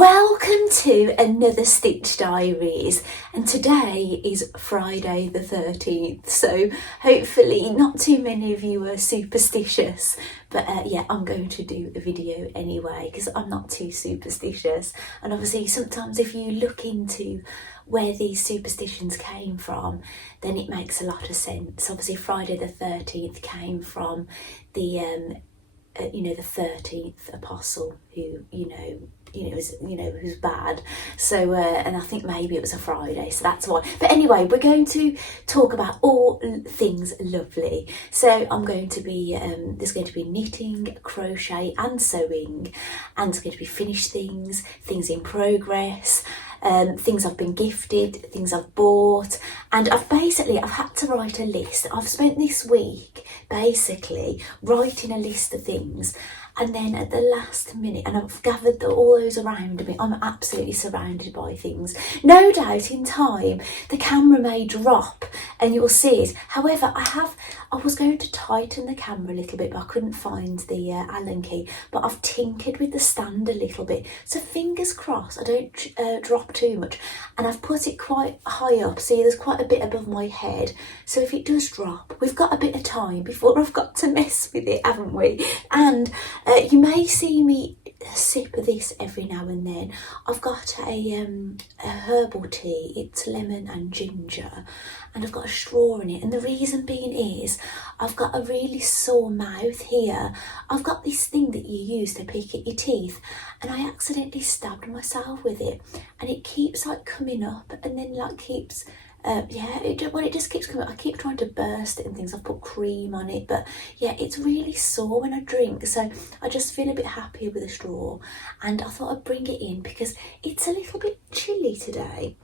Welcome to another Stitch Diaries, and today is Friday the 13th, so hopefully not too many of you are superstitious, but yeah, I'm going to do a video anyway because I'm not too superstitious. And obviously sometimes if you look into where these superstitions came from, then it makes a lot of sense. Obviously Friday the 13th came from the the 13th apostle who who's bad. So and I think maybe it was a Friday, so that's why. But anyway, we're going to talk about all things lovely. So I'm going to be there's going to be knitting, crochet and sewing, and there's going to be finished things in progress, things I've been gifted, things I've bought, and I've had to write a list. I've spent this week basically writing a list of things, and then at the last minute, and I've gathered all those around me, I'm absolutely surrounded by things. No doubt in time the camera may drop and you'll see it. However, I was going to tighten the camera a little bit, but I couldn't find the Allen key, but I've tinkered with the stand a little bit, so fingers crossed I don't drop too much. And I've put it quite high up, see there's quite a bit above my head, so if it does drop, we've got a bit of time before I've got to mess with it, haven't we? And you may see me sip of this every now and then. I've got a herbal tea, it's lemon and ginger, and I've got a straw in it, and the reason being is I've got a really sore mouth here. I've got this thing that you use to pick at your teeth, and I accidentally stabbed myself with it, and it keeps like coming up and then like keeps it just keeps coming up. I keep trying to burst it and things. I've put cream on it, but yeah, it's really sore when I drink, so I just feel a bit happier with a straw, and I thought I'd bring it in because it's a little bit chilly today.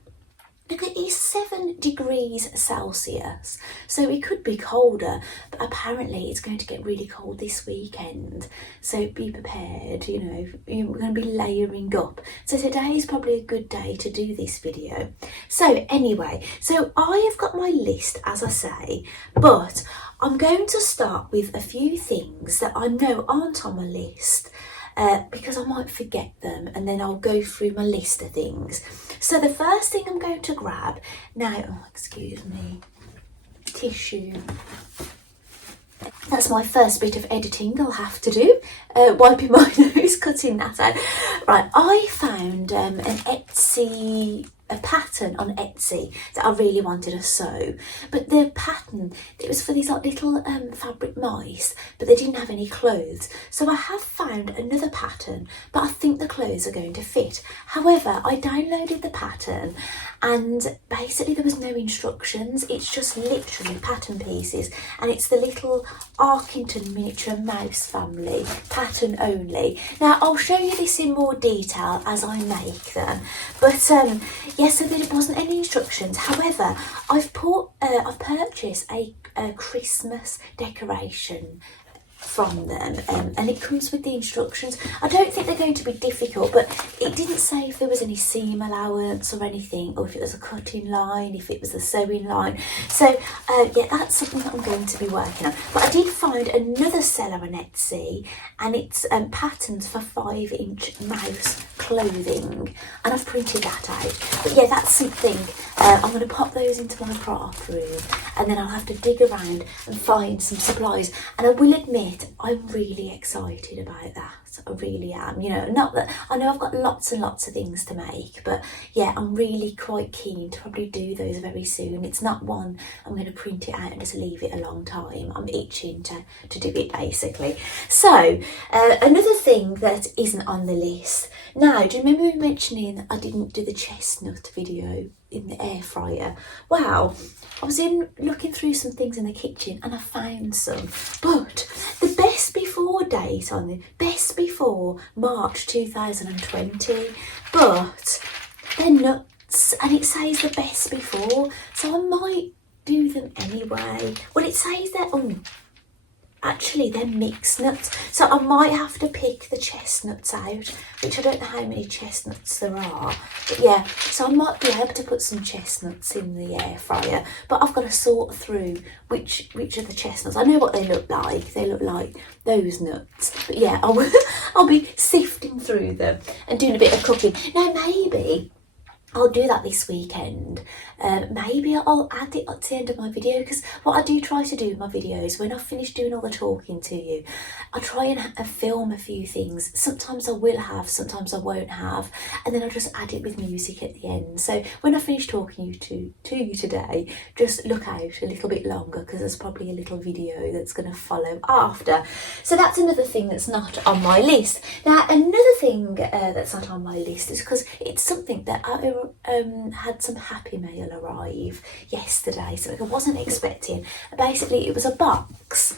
Look, it is 7 degrees Celsius, so it could be colder, but apparently it's going to get really cold this weekend, so be prepared, we're going to be layering up. So today is probably a good day to do this video. So anyway, so I have got my list, as I say, but I'm going to start with a few things that I know aren't on my list, because I might forget them, and then I'll go through my list of things. So the first thing I'm going to grab now, excuse me, tissue. That's my first bit of editing I'll have to do, wiping my nose, cutting that out. Right, I found a pattern on Etsy that I really wanted to sew, but the pattern, it was for these like little fabric mice, but they didn't have any clothes. So I have found another pattern, but I think the clothes are going to fit. However, I downloaded the pattern and basically there was no instructions. It's just literally pattern pieces, and it's the little Arkington miniature mouse family pattern only. Now I'll show you this in more detail as I make them, but yes, so there wasn't any instructions. However, I've purchased a Christmas decoration from them, and it comes with the instructions. I don't think they're going to be difficult, but it didn't say if there was any seam allowance or anything, or if it was a cutting line, if it was a sewing line. So yeah, that's something that I'm going to be working on. But I did find another seller on Etsy, and it's patterns for 5-inch mouse clothing, and I've printed that out. But yeah, that's something I'm going to pop those into my craft room, and then I'll have to dig around and find some supplies. And I will admit, I'm really excited about that. I really am. Not that I know I've got lots and lots of things to make, but yeah, I'm really quite keen to probably do those very soon. It's not one I'm going to print it out and just leave it a long time. I'm itching to do it basically. So another thing that isn't on the list. Now, do you remember me mentioning I didn't do the chestnut video in the air fryer? Wow, I was looking through some things in the kitchen and I found some, but the best before date on the best before March 2020, but they're nuts, and it says the best before, so I might do them anyway. Well, it says that actually they're mixed nuts. So I might have to pick the chestnuts out, which I don't know how many chestnuts there are. But yeah, so I might be able to put some chestnuts in the air fryer, but I've got to sort through which are the chestnuts. I know what they look like. They look like those nuts. But yeah, I'll be sifting through them and doing a bit of cooking. Now maybe I'll do that this weekend. Maybe I'll add it at the end of my video, because what I do try to do in my videos, when I've finished doing all the talking to you, I try and film a few things. Sometimes I will have, sometimes I won't have, and then I'll just add it with music at the end. So when I finish talking to you today, just look out a little bit longer, because there's probably a little video that's going to follow after. So that's another thing that's not on my list. Now another thing that's not on my list is because it's something that I had some Happy Mail arrive yesterday, so I wasn't expecting. Basically it was a box,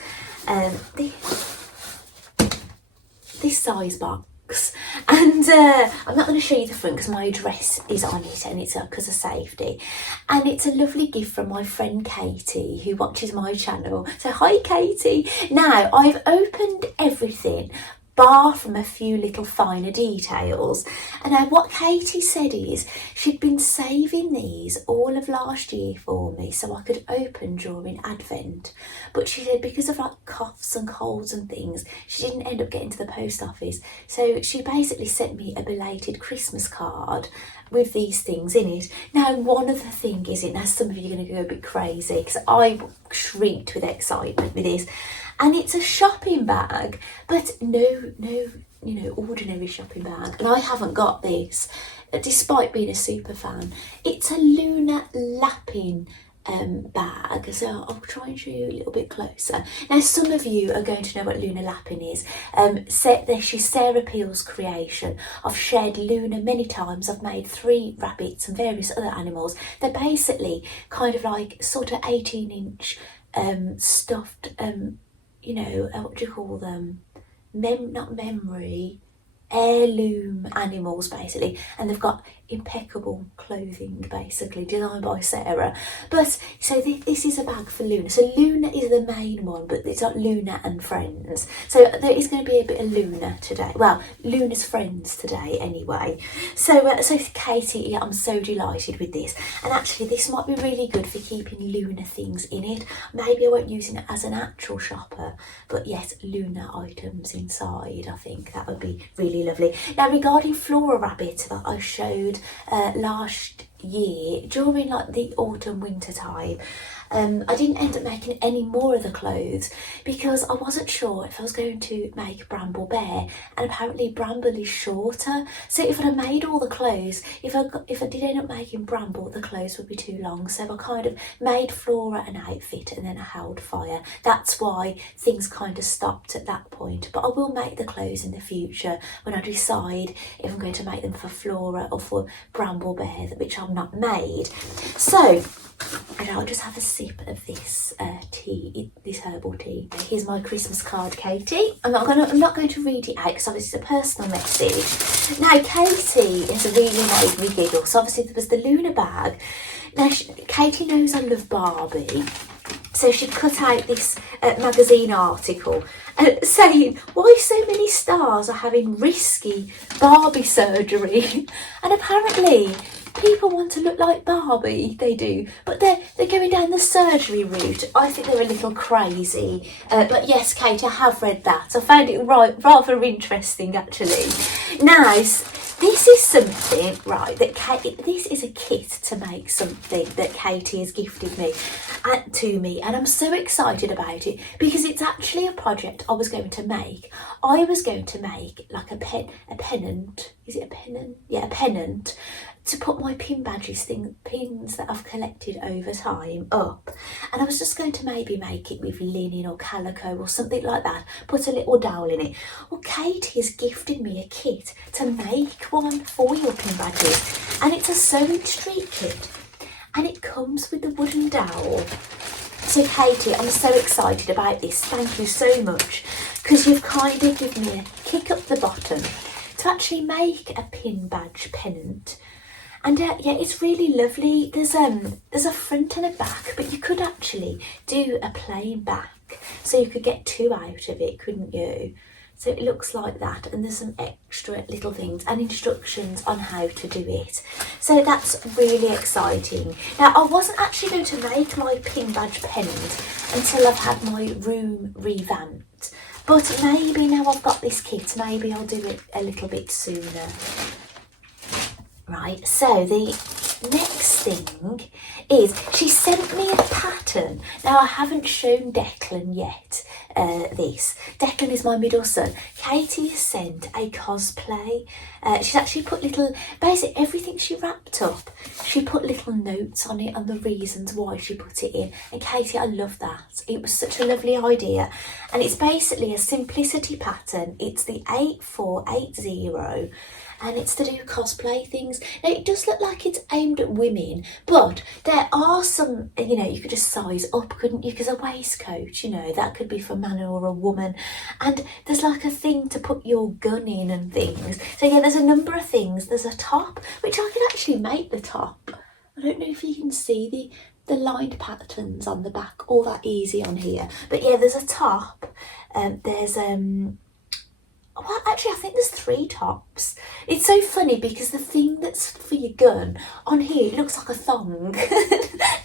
this size box, and I'm not going to show you the front because my address is on it, and it's because of safety, and it's a lovely gift from my friend Katie, who watches my channel. So hi Katie. Now I've opened everything bar from a few little finer details, and what Katie said is she'd been saving these all of last year for me so I could open during Advent, but she said because of like coughs and colds and things, she didn't end up getting to the post office, so she basically sent me a belated Christmas card with these things in it. Now one other thing is, now some of you are going to go a bit crazy because I shrieked with excitement with this, and it's a shopping bag, but no, you know, ordinary shopping bag. And I haven't got this, despite being a super fan. It's a lunar lapping bag, so I'll try and show you a little bit closer. Now some of you are going to know what lunar lapping is. She's Sarah Peel's creation. I've shared Luna many times. I've made 3 rabbits and various other animals. They're basically kind of like sort of 18-inch stuffed you know, what do you call them? Not memory, heirloom animals basically, and they've got impeccable clothing basically, designed by Sarah. But so this is a bag for Luna. So Luna is the main one, but it's not Luna and friends. So there is going to be a bit of Luna today. Well, Luna's friends today anyway. So Katie, yeah, I'm so delighted with this. And actually this might be really good for keeping Luna things in it. Maybe I won't use it as an actual shopper, but yes, Luna items inside. I think that would be really lovely. Now regarding Flora Rabbit that I showed last year during like the autumn winter time, I didn't end up making any more of the clothes because I wasn't sure if I was going to make Bramble Bear, and apparently Bramble is shorter, so if I'd have made all the clothes, if I did end up making Bramble, the clothes would be too long. So I kind of made Flora an outfit and then I held fire. That's why things kind of stopped at that point, but I will make the clothes in the future when I decide if I'm going to make them for Flora or for Bramble Bear, which I've not made. So and I'll just have a sip of this tea, this herbal tea. Here's my Christmas card, Katie. I'm not going to read it out because obviously it's a personal message. Now, Katie has really made me giggle. So obviously there was the Luna bag. Now, Katie knows I love Barbie. So she cut out this magazine article saying why so many stars are having risky Barbie surgery. And apparently people want to look like Barbie, they do, but they're going down the surgery route. I think they're a little crazy. But yes, Kate, I have read that. I found it rather interesting, actually. Now, this is something, right, this is a kit to make something that Katie has gifted me to me, and I'm so excited about it because it's actually a project I was going to make. I was going to make like a pennant. Is it a pennant? Yeah, a pennant to put my pin badges, pins that I've collected over time up, and I was just going to maybe make it with linen or calico or something like that, put a little dowel in it. Well, Katie has gifted me a kit to make one for your pin badges, and it's a sewing street kit, and it comes with the wooden dowel. So Katie, I'm so excited about this. Thank you so much, because you've kind of given me a kick up the bottom to actually make a pin badge pennant. And yeah, it's really lovely. There's a front and a back, but you could actually do a plain back, so you could get 2 out of it, couldn't you? So it looks like that, and there's some extra little things and instructions on how to do it. So that's really exciting. Now, I wasn't actually going to make my pin badge pendant until I've had my room revamped. But maybe now I've got this kit, maybe I'll do it a little bit sooner. Right, so the next thing is she sent me a pattern. Now, I haven't shown Declan yet this. Declan is my middle son. Katie has sent a cosplay. She's actually put little, basically everything she wrapped up, she put little notes on it and the reasons why she put it in. And Katie, I love that. It was such a lovely idea. And it's basically a simplicity pattern. It's the 8480. And it's to do cosplay things. Now, it does look like it's aimed at women, but there are some, you know, you could just size up, couldn't you? Because a waistcoat, you know, that could be for a man or a woman. And there's like a thing to put your gun in and things. So yeah, there's a number of things. There's a top, which I could actually make the top. I don't know if you can see the lined patterns on the back all that easy on here. But yeah, there's a top. There's well, actually, I think there's 3 tops. It's so funny because the thing that's for your gun on here, it looks like a thong,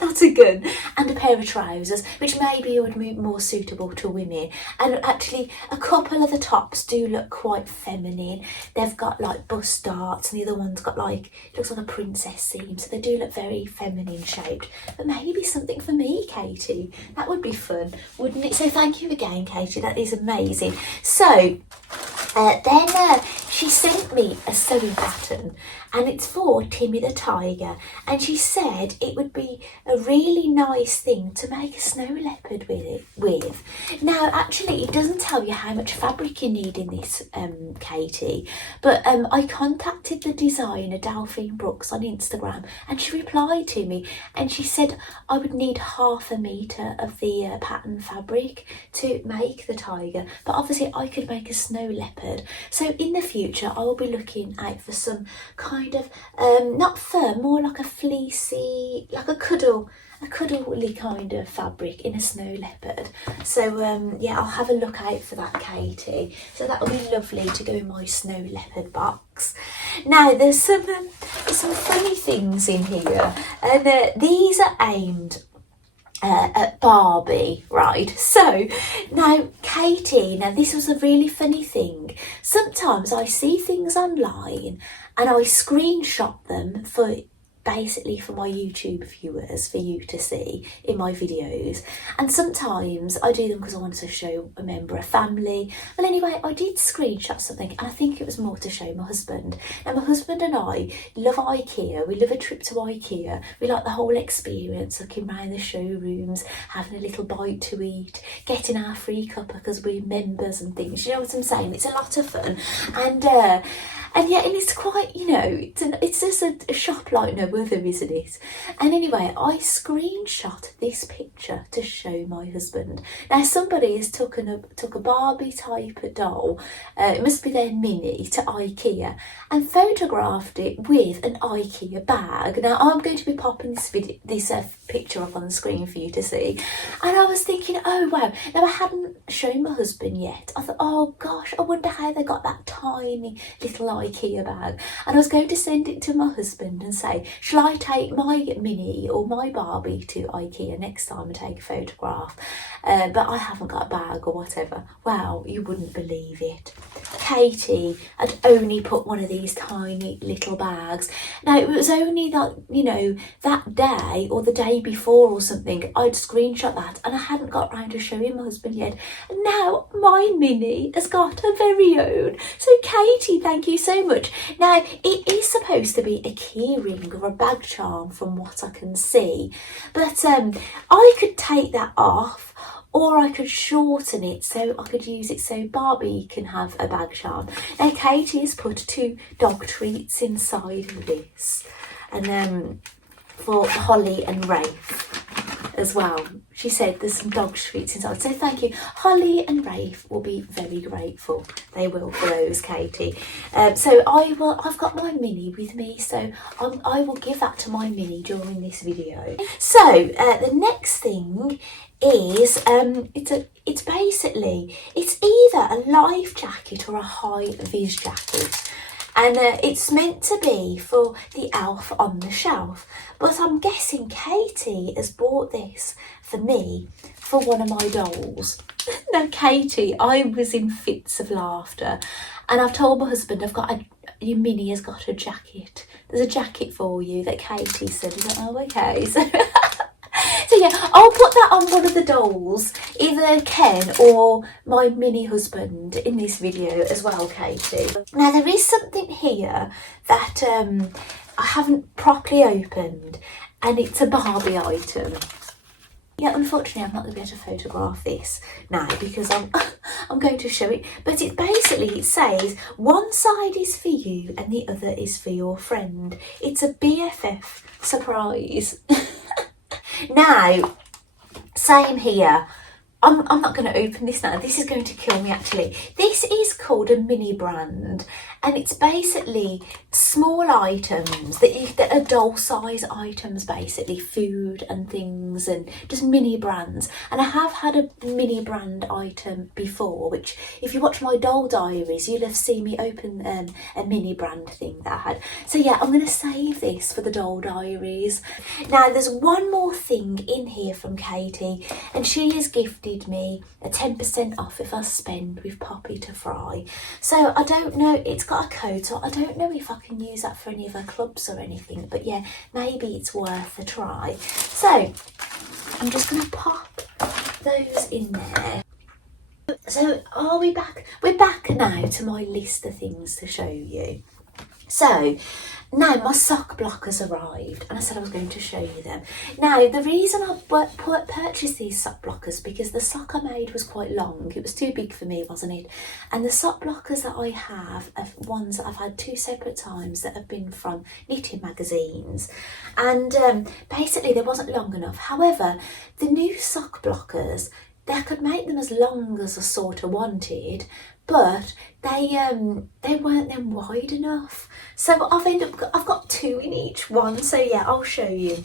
not a gun, and a pair of trousers, which maybe would be more suitable to women. And actually, a couple of the tops do look quite feminine. They've got like bust darts, and the other one's got like, it looks like a princess seam, so they do look very feminine shaped. But maybe something for me, Katie. That would be fun, wouldn't it? So thank you again, Katie. That is amazing. So, then she sent me a sewing pattern, and it's for Timmy the Tiger, and she said it would be a really nice thing to make a snow leopard with. Now, actually, it doesn't tell you how much fabric you need in this, Katie, but I contacted the designer, Delphine Brooks, on Instagram, and she replied to me, and she said I would need 1/2 metre of the pattern fabric to make the tiger, but obviously I could make a snow leopard. So in the future, I will be looking out for some kind of, not fur, more like a fleecy, like a cuddly kind of fabric in a snow leopard. So yeah, I'll have a look out for that, Katie. So that will be lovely to go in my snow leopard box. Now, there's some funny things in here, and these are aimed at Barbie, right? So now, Katie, now this was a really funny thing. Sometimes I see things online and I screenshot them for basically for my YouTube viewers, for you to see in my videos. And sometimes I do them because I want to show a member of family. Well, anyway, I did screenshot something, and I think it was more to show my husband. Now, my husband and I love IKEA. We love a trip to IKEA. We like the whole experience, looking around the showrooms, having a little bite to eat, getting our free cuppa because we're members and things. You know what I'm saying? It's a lot of fun. And yeah, and it's quite, you know, it's just a shop like no other, isn't it? And anyway, I screenshot this picture to show my husband. Now, somebody has took a Barbie type of doll, it must be their mini, to IKEA, and photographed it with an IKEA bag. Now, I'm going to be popping this picture up on the screen for you to see. And I was thinking, oh wow. Now, I hadn't shown my husband yet. I thought, oh gosh, I wonder how they got that tiny little IKEA bag. And I was going to send it to my husband and say, shall I take my mini or my Barbie to IKEA next time and take a photograph? But I haven't got a bag or whatever. Wow, you wouldn't believe it. Katie had only put one of these tiny little bags. Now, it was only that, you know, that day or the day before or something, I'd screenshot that, and I hadn't got round to showing my husband yet. And now my mini has got her very own. So Katie, thank you so much. Now, it is supposed to be a key ring or a bag charm from what I can see, but I could take that off, or I could shorten it so I could use it so Barbie can have a bag charm. Now, Katie has put 2 dog treats inside of this, and for Holly and Rafe as well. She said there's some dog treats inside, so thank you. Holly and Rafe will be very grateful. They will for those, Katie. So I've got my mini with me, so I will give that to my mini during this video. So the next thing is it's either a life jacket or a high vis jacket. And it's meant to be for the elf on the shelf. But I'm guessing Katie has bought this for me for one of my dolls. No, Katie, I was in fits of laughter. And I've told my husband, your mini has got a jacket. There's a jacket for you that Katie said. He's like, oh, okay. So yeah, I'll put that on one of the dolls, either Ken or my mini husband in this video as well, Katie. Now there is something here that I haven't properly opened, and it's a Barbie item. Yeah, unfortunately I'm not going to be able to photograph this now because I'm going to show it. But it says one side is for you and the other is for your friend. It's a BFF surprise. Now, same here. I'm not going to open this now. This is going to kill me, actually. This is called a mini brand, and it's basically small items that are doll size items, basically food and things, and just mini brands. And I have had a mini brand item before, which if you watch my doll diaries, you'll have seen me open a mini brand thing that I had. So yeah, I'm going to save this for the doll diaries. Now there's one more thing in here from Katie, and she has gifted me a 10% off if I spend with Poppy to Fry. So I don't know, it's got a code, so I don't know if I can use that for any of her clubs or anything, but yeah, maybe it's worth a try. So I'm just going to pop those in there. So are we back? We're back now to my list of things to show you. So now my sock blockers arrived, and I said I was going to show you them. Now the reason I purchased these sock blockers, because the sock I made was quite long. It was too big for me, wasn't it? And the sock blockers that I have are ones that I've had 2 separate times that have been from knitting magazines, and basically they wasn't long enough. However, the new sock blockers, I could make them as long as I sort of wanted, but they weren't then wide enough. So I've got 2 in each one. So yeah, I'll show you.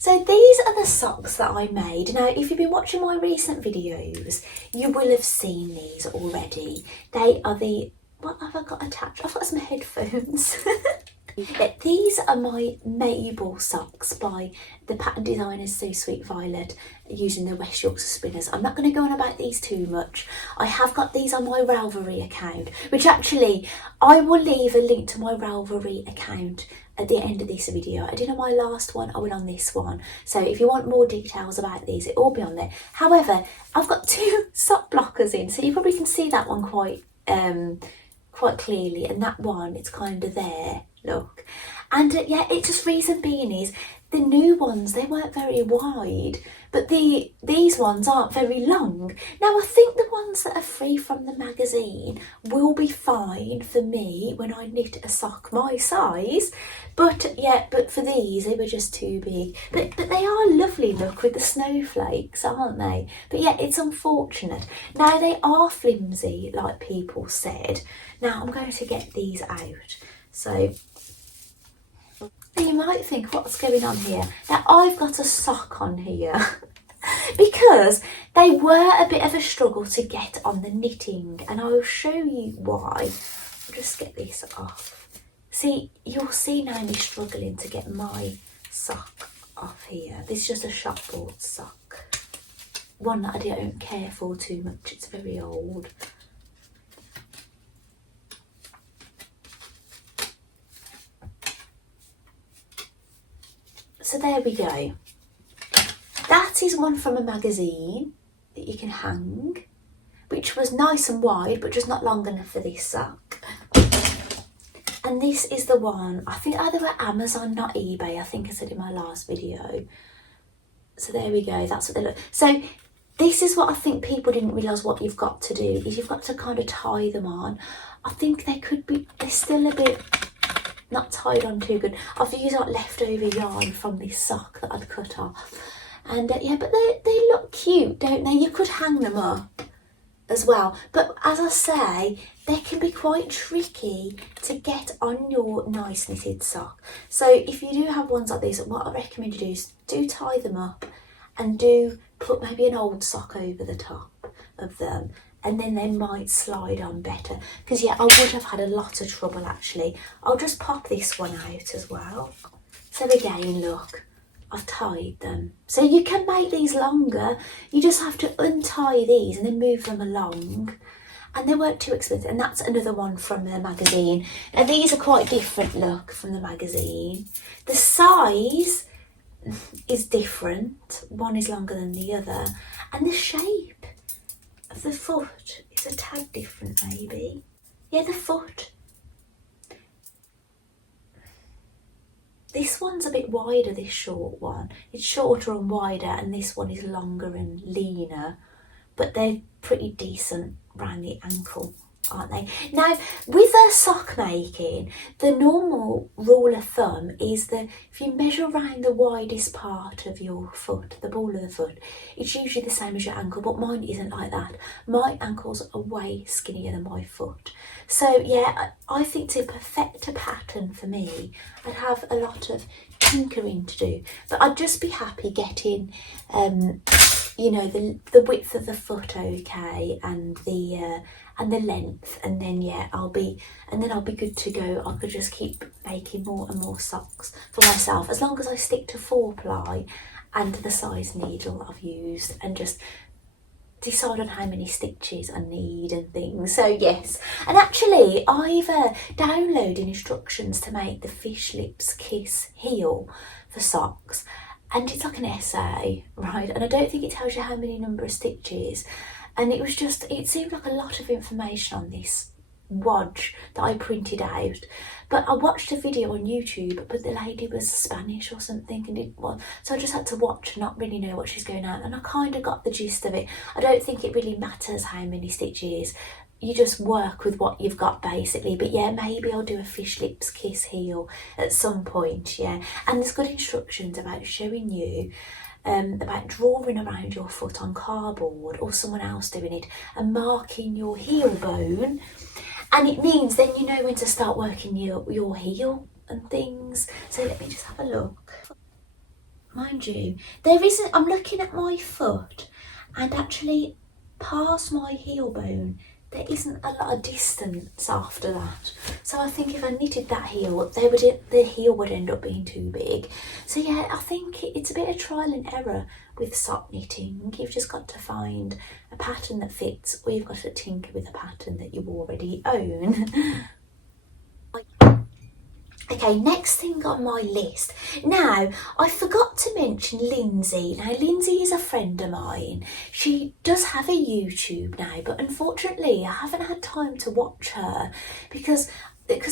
So these are the socks that I made. Now, if you've been watching my recent videos, you will have seen these already. They are what have I got attached? I've got some headphones. These are my Mabel socks by the pattern designer So Sweet Violet, using the West Yorkshire spinners. I'm not going to go on about these too much. I have got these on my Ravelry account, which actually I will leave a link to my Ravelry account at the end of this video. I did on my last one, I will on this one. So if you want more details about these, it will be on there. However, I've got 2 sock blockers in, so you probably can see that one quite clearly, and that one, it's kind of there. Look, and yeah, it's just, reason being is the new ones, they weren't very wide, but these ones aren't very long. Now I think the ones that are free from the magazine will be fine for me when I knit a sock my size, but yeah, but for these they were just too big. But they are lovely, look, with the snowflakes, aren't they? But yeah, it's unfortunate. Now they are flimsy, like people said. Now I'm going to get these out. So you might think, what's going on here? Now I've got a sock on here because they were a bit of a struggle to get on the knitting, and I'll show you why. I'll just get this off. See, you'll see now me struggling to get my sock off here. This is just a shopboard sock, one that I don't care for too much. It's very old. So there we go. That is one from a magazine that you can hang, which was nice and wide, but just not long enough for this sock. And this is the one, I think either at Amazon, not eBay, I think I said in my last video. So there we go, that's what they look. So this is what I think people didn't realise what you've got to do, is you've got to kind of tie them on. I think they're still a bit not tied on too good. I've used like leftover yarn from this sock that I'd cut off. And yeah, but they look cute, don't they? You could hang them up as well. But as I say, they can be quite tricky to get on your nice knitted sock. So if you do have ones like this, what I recommend you do is do tie them up and do put maybe an old sock over the top of them, and then they might slide on better. Because yeah, I would have had a lot of trouble actually. I'll just pop this one out as well. So again, look, I've tied them. So you can make these longer. You just have to untie these and then move them along. And they weren't too expensive. And that's another one from the magazine. Now these are quite different look from the magazine. The size is different. One is longer than the other. And the shape of the foot is a tad different maybe. Yeah, the foot. This one's a bit wider, this short one. It's shorter and wider, and this one is longer and leaner. But they're pretty decent round the ankle, aren't they? Now, with sock making, the normal rule of thumb is that if you measure around the widest part of your foot, the ball of the foot, it's usually the same as your ankle, but mine isn't like that. My ankles are way skinnier than my foot. So yeah, I think to perfect a pattern for me, I'd have a lot of tinkering to do, but I'd just be happy getting you know, the width of the foot okay, and the length, and then yeah, I'll be good to go. I could just keep making more and more socks for myself, as long as I stick to 4-ply and the size needle I've used, and just decide on how many stitches I need and things. So yes, and actually I've downloaded instructions to make the fish lips kiss heel for socks, and it's like an essay, right? And I don't think it tells you how many number of stitches. And it seemed like a lot of information on this wodge that I printed out. But I watched a video on YouTube, but the lady was Spanish or something, and so I just had to watch and not really know what she's going on. And I kind of got the gist of it. I don't think it really matters how many stitches. You just work with what you've got basically. But yeah, maybe I'll do a fish lips kiss heel at some point, yeah. And there's good instructions about showing you about drawing around your foot on cardboard, or someone else doing it, and marking your heel bone. And it means then you know when to start working your heel and things. So let me just have a look. Mind you, I'm looking at my foot, and actually past my heel bone, there isn't a lot of distance after that. So I think if I knitted that heel, the heel would end up being too big. So yeah, I think it's a bit of trial and error with sock knitting. You've just got to find a pattern that fits, or you've got to tinker with a pattern that you already own. Okay, next thing on my list. Now, I forgot to mention Lindsay. Now, Lindsay is a friend of mine. She does have a YouTube now, but unfortunately, I haven't had time to watch her because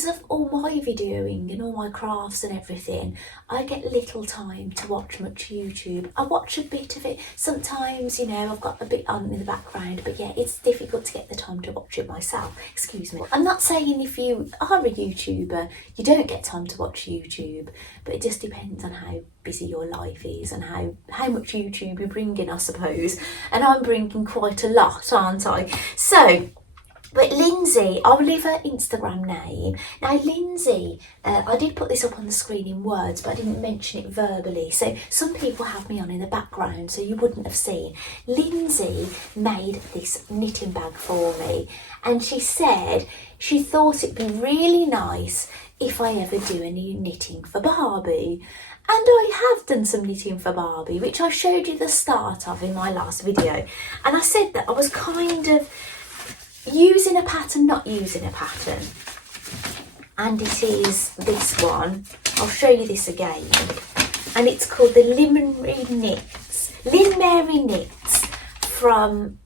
of all my videoing and all my crafts and everything. I get little time to watch much YouTube. I watch a bit of it sometimes, you know, I've got a bit on in the background, but yeah, it's difficult to get the time to watch it myself. Excuse me. I'm not saying if you are a YouTuber, you don't get time to watch YouTube, but it just depends on how busy your life is and how much YouTube you're bringing, I suppose. And I'm bringing quite a lot, aren't I? So, but Lindsay, I'll leave her Instagram name. Now Lindsay, I did put this up on the screen in words, but I didn't mention it verbally. So some people have me on in the background, so you wouldn't have seen. Lindsay made this knitting bag for me, and she said she thought it'd be really nice if I ever do any knitting for Barbie. And I have done some knitting for Barbie, which I showed you the start of in my last video. And I said that I was kind of using a pattern, not using a pattern. And it is this one. I'll show you this again. And it's called the Lynn Mary Knits from,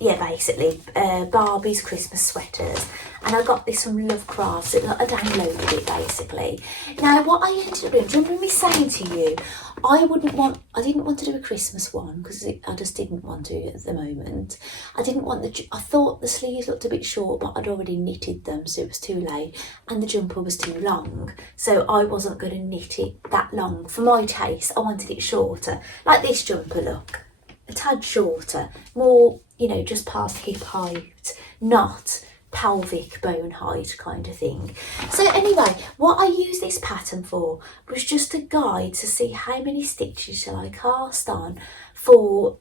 yeah, basically Barbie's Christmas sweaters. and I got this from Love Crafts. I downloaded it basically. Now what I ended up doing, do you remember me saying to you, I didn't want to do a Christmas one because I just didn't want to at the moment. I thought the sleeves looked a bit short, but I'd already knitted them, so it was too late, and the jumper was too long, so I wasn't going to knit it that long. For my taste, I wanted it shorter, like this jumper, look, a tad shorter, more, you know, just past hip height, not pelvic bone height kind of thing. So anyway, what I used this pattern for was just a guide to see how many stitches shall I cast on for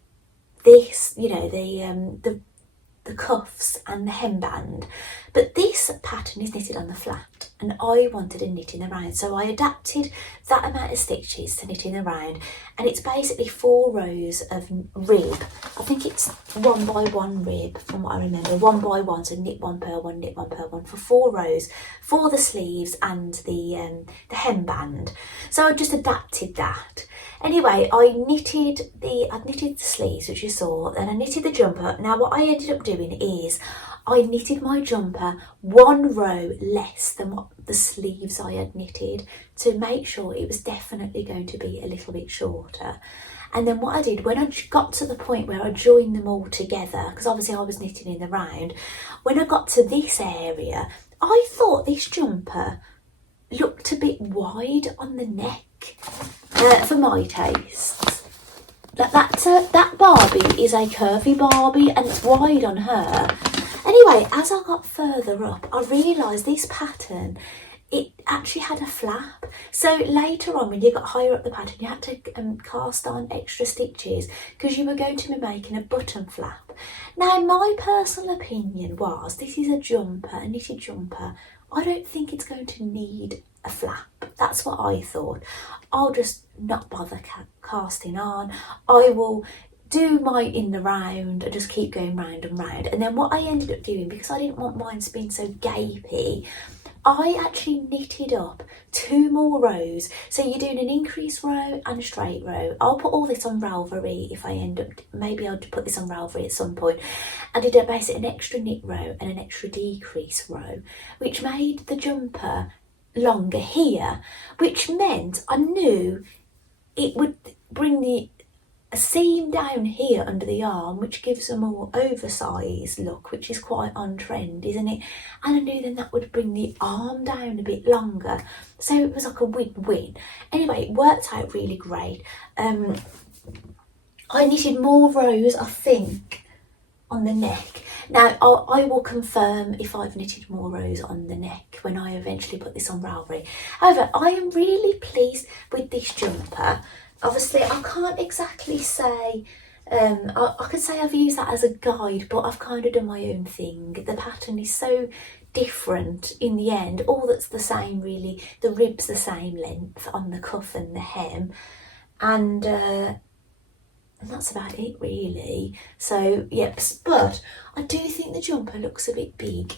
this, you know, the cuffs and the hemband. But this pattern is knitted on the flat, and I wanted a knit in the round, so I adapted that amount of stitches to knit in the round, and it's basically 4 rows of rib. I think it's 1 by 1 rib from what I remember, 1 by 1, so knit 1, purl 1, knit 1, purl 1 for 4 rows for the sleeves and the hemband. So I just adapted that. Anyway, I knitted the sleeves, which you saw, then I knitted the jumper. Now what I ended up doing is I knitted my jumper 1 row less than what the sleeves I had knitted to make sure it was definitely going to be a little bit shorter. And then what I did, when I got to the point where I joined them all together, because obviously I was knitting in the round, when I got to this area, I thought this jumper looked a bit wide on the neck for my tastes. That Barbie is a curvy Barbie and it's wide on her. Anyway, as I got further up, I realised this pattern, it actually had a flap. So later on, when you got higher up the pattern, you had to cast on extra stitches because you were going to be making a button flap. Now, my personal opinion was, this is a jumper, a knitted jumper. I don't think it's going to need a flap. That's what I thought. I'll just not bother casting on. I will do my in the round and just keep going round and round. And then what I ended up doing, because I didn't want mine to be so gapey, I actually knitted up 2 more rows. So you're doing an increase row and a straight row. I'll put all this on Ravelry if I end up, maybe I'll put this on Ravelry at some point. I did basically an extra knit row and an extra decrease row, which made the jumper longer here, which meant I knew it would bring a seam down here under the arm, which gives a more oversized look, which is quite on trend, isn't it? And I knew then that would bring the arm down a bit longer, so it was like a win-win. Anyway, it worked out really great. I knitted more rows, I think, on the neck. Now, I will confirm if I've knitted more rows on the neck when I eventually put this on Ravelry. However, I am really pleased with this jumper. Obviously, I can't exactly say, I could say I've used that as a guide, but I've kind of done my own thing. The pattern is so different in the end. All that's the same, really. The rib's the same length on the cuff and the hem. And that's about it, really. So, yep, but I do think the jumper looks a bit big.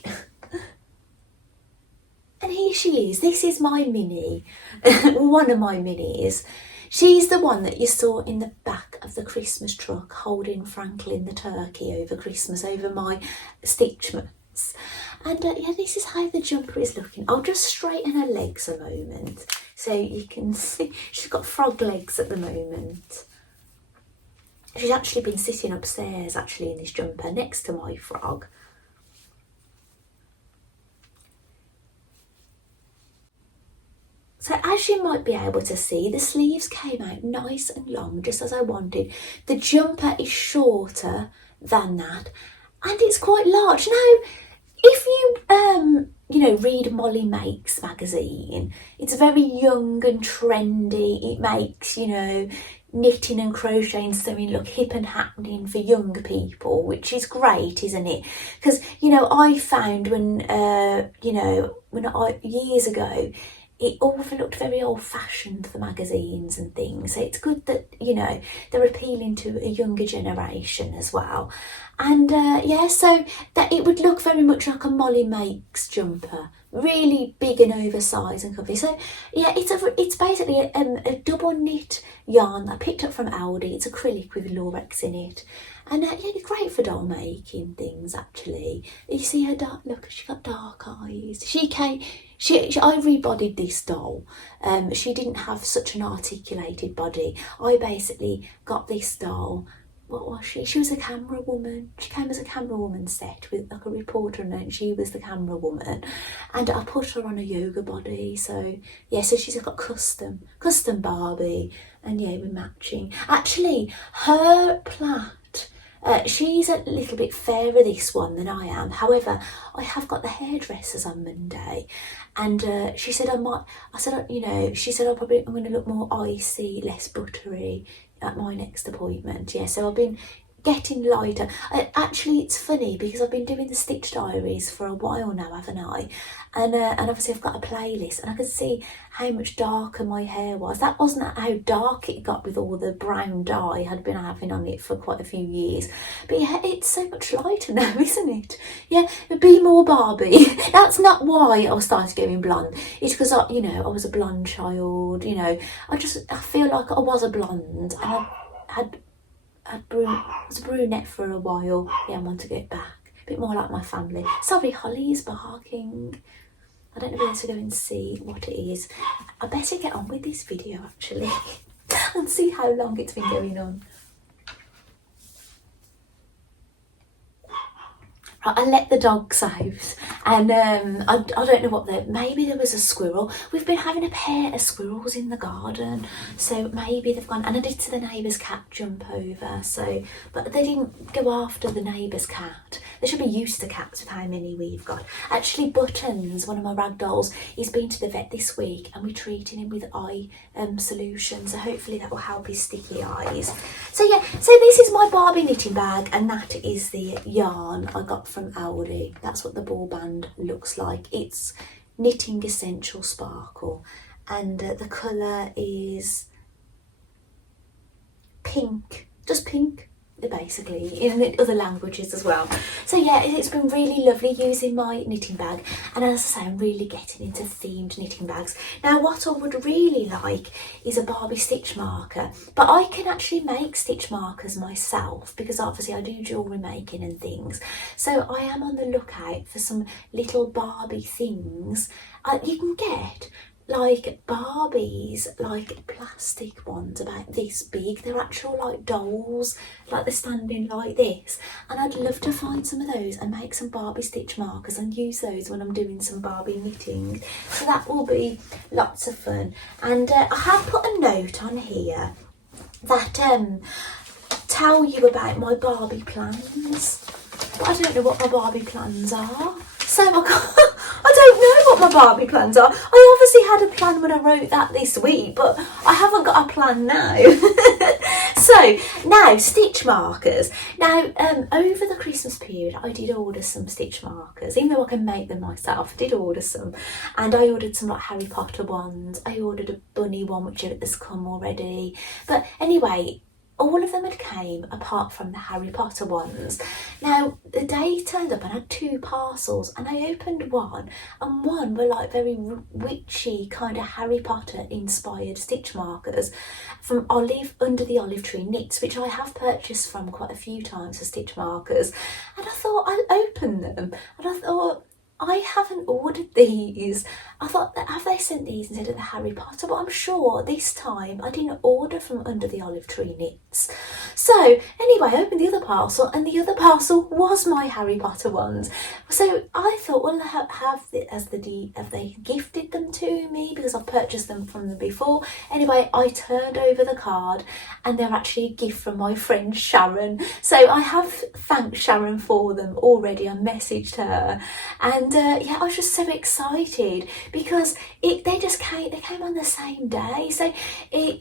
And here she is. This is my mini, one of my minis. She's the one that you saw in the back of the Christmas truck holding Franklin the turkey over Christmas, over my stitchments. And yeah, this is how the jumper is looking. I'll just straighten her legs a moment so you can see. She's got frog legs at the moment. She's actually been sitting upstairs actually in this jumper next to my frog. So as you might be able to see, the sleeves came out nice and long, just as I wanted. The jumper is shorter than that, and it's quite large. Now, if you read Molly Makes magazine, it's very young and trendy. It makes, knitting and crocheting something look hip and happening for young people, which is great, isn't it? Because, I found when years ago, it all looked very old-fashioned, the magazines and things. So it's good that, they're appealing to a younger generation as well. And so that it would look very much like a Molly Makes jumper. Really big and oversized and comfy. So yeah, it's basically a double knit yarn that I picked up from Aldi. It's acrylic with Lurex in it. And yeah, it's great for doll making things actually. You see her dark, look, she got dark eyes. I rebodied this doll. She didn't have such an articulated body. I basically got this doll. What was she? She was a camera woman. She came as a camera woman set with like a reporter, and she was the camera woman. And I put her on a yoga body. So yeah, so she's got custom Barbie, and yeah, we're matching. Actually, her plait. She's a little bit fairer, this one, than I am. However, I have got the hairdressers on Monday, and she said she said I'm going to look more icy, less buttery at my next appointment. Yeah, so I've been getting lighter. Actually, it's funny because I've been doing the Stitch Diaries for a while now, haven't I? And obviously I've got a playlist, and I could see how much darker my hair was. That wasn't how dark it got with all the brown dye I had been having on it for quite a few years. But yeah, it's so much lighter now, isn't it? Yeah, be more Barbie. That's not why I started going blonde. It's because I was a blonde child. I feel like I was a blonde, and I was a brunette for a while. Yeah, I want to get back. A bit more like my family. Sorry, Holly is barking. I don't know where to go and see what it is. I better get on with this video actually and see how long it's been going on. I let the dogs out, and I don't know what maybe there was a squirrel. We've been having a pair of squirrels in the garden, so maybe they've gone, and I did see the neighbour's cat jump over, so, but they didn't go after the neighbour's cat. They should be used to cats with how many we've got. Actually, Buttons, one of my rag dolls, he's been to the vet this week, and we're treating him with eye solution, so hopefully that will help his sticky eyes. So yeah, so this is my Barbie knitting bag, and that is the yarn I got from Aldi. That's what the ball band looks like. It's Knitting Essential Sparkle, and the colour is pink, just pink basically, in other languages as well. So yeah, it's been really lovely using my knitting bag, and as I say, I'm really getting into themed knitting bags. Now what I would really like is a Barbie stitch marker, but I can actually make stitch markers myself because obviously I do jewellery making and things, so I am on the lookout for some little Barbie things. You can get like Barbies, like plastic ones about this big. They're actual like dolls, like they're standing like this, and I'd love to find some of those and make some Barbie stitch markers and use those when I'm doing some Barbie knitting. So that will be lots of fun. And I have put a note on here that tell you about my Barbie plans, but I don't know what my Barbie plans are. So I don't know what my Barbie plans are. I obviously had a plan when I wrote that this week, but I haven't got a plan now. So now stitch markers. Now over the Christmas period I did order some stitch markers, even though I can make them myself. I did order some, and I ordered some like Harry Potter ones. I ordered a bunny one which has come already, but anyway, all of them had came apart from the Harry Potter ones. Now the day turned up and I had 2 parcels, and I opened one, and one were like very witchy kind of Harry Potter inspired stitch markers from Under the Olive Tree Knits, which I have purchased from quite a few times for stitch markers. And I thought I'll open them, and I thought, I haven't ordered these. I thought, have they sent these instead of the Harry Potter? But I'm sure this time I didn't order from Under the Olive Tree Knits. So anyway, I opened the other parcel, and the other parcel was my Harry Potter ones. So I thought, well, have they gifted them to me because I've purchased them from them before? Anyway, I turned over the card, and they're actually a gift from my friend Sharon. So I have thanked Sharon for them already. I messaged her, and yeah, I was just so excited because they came on the same day. So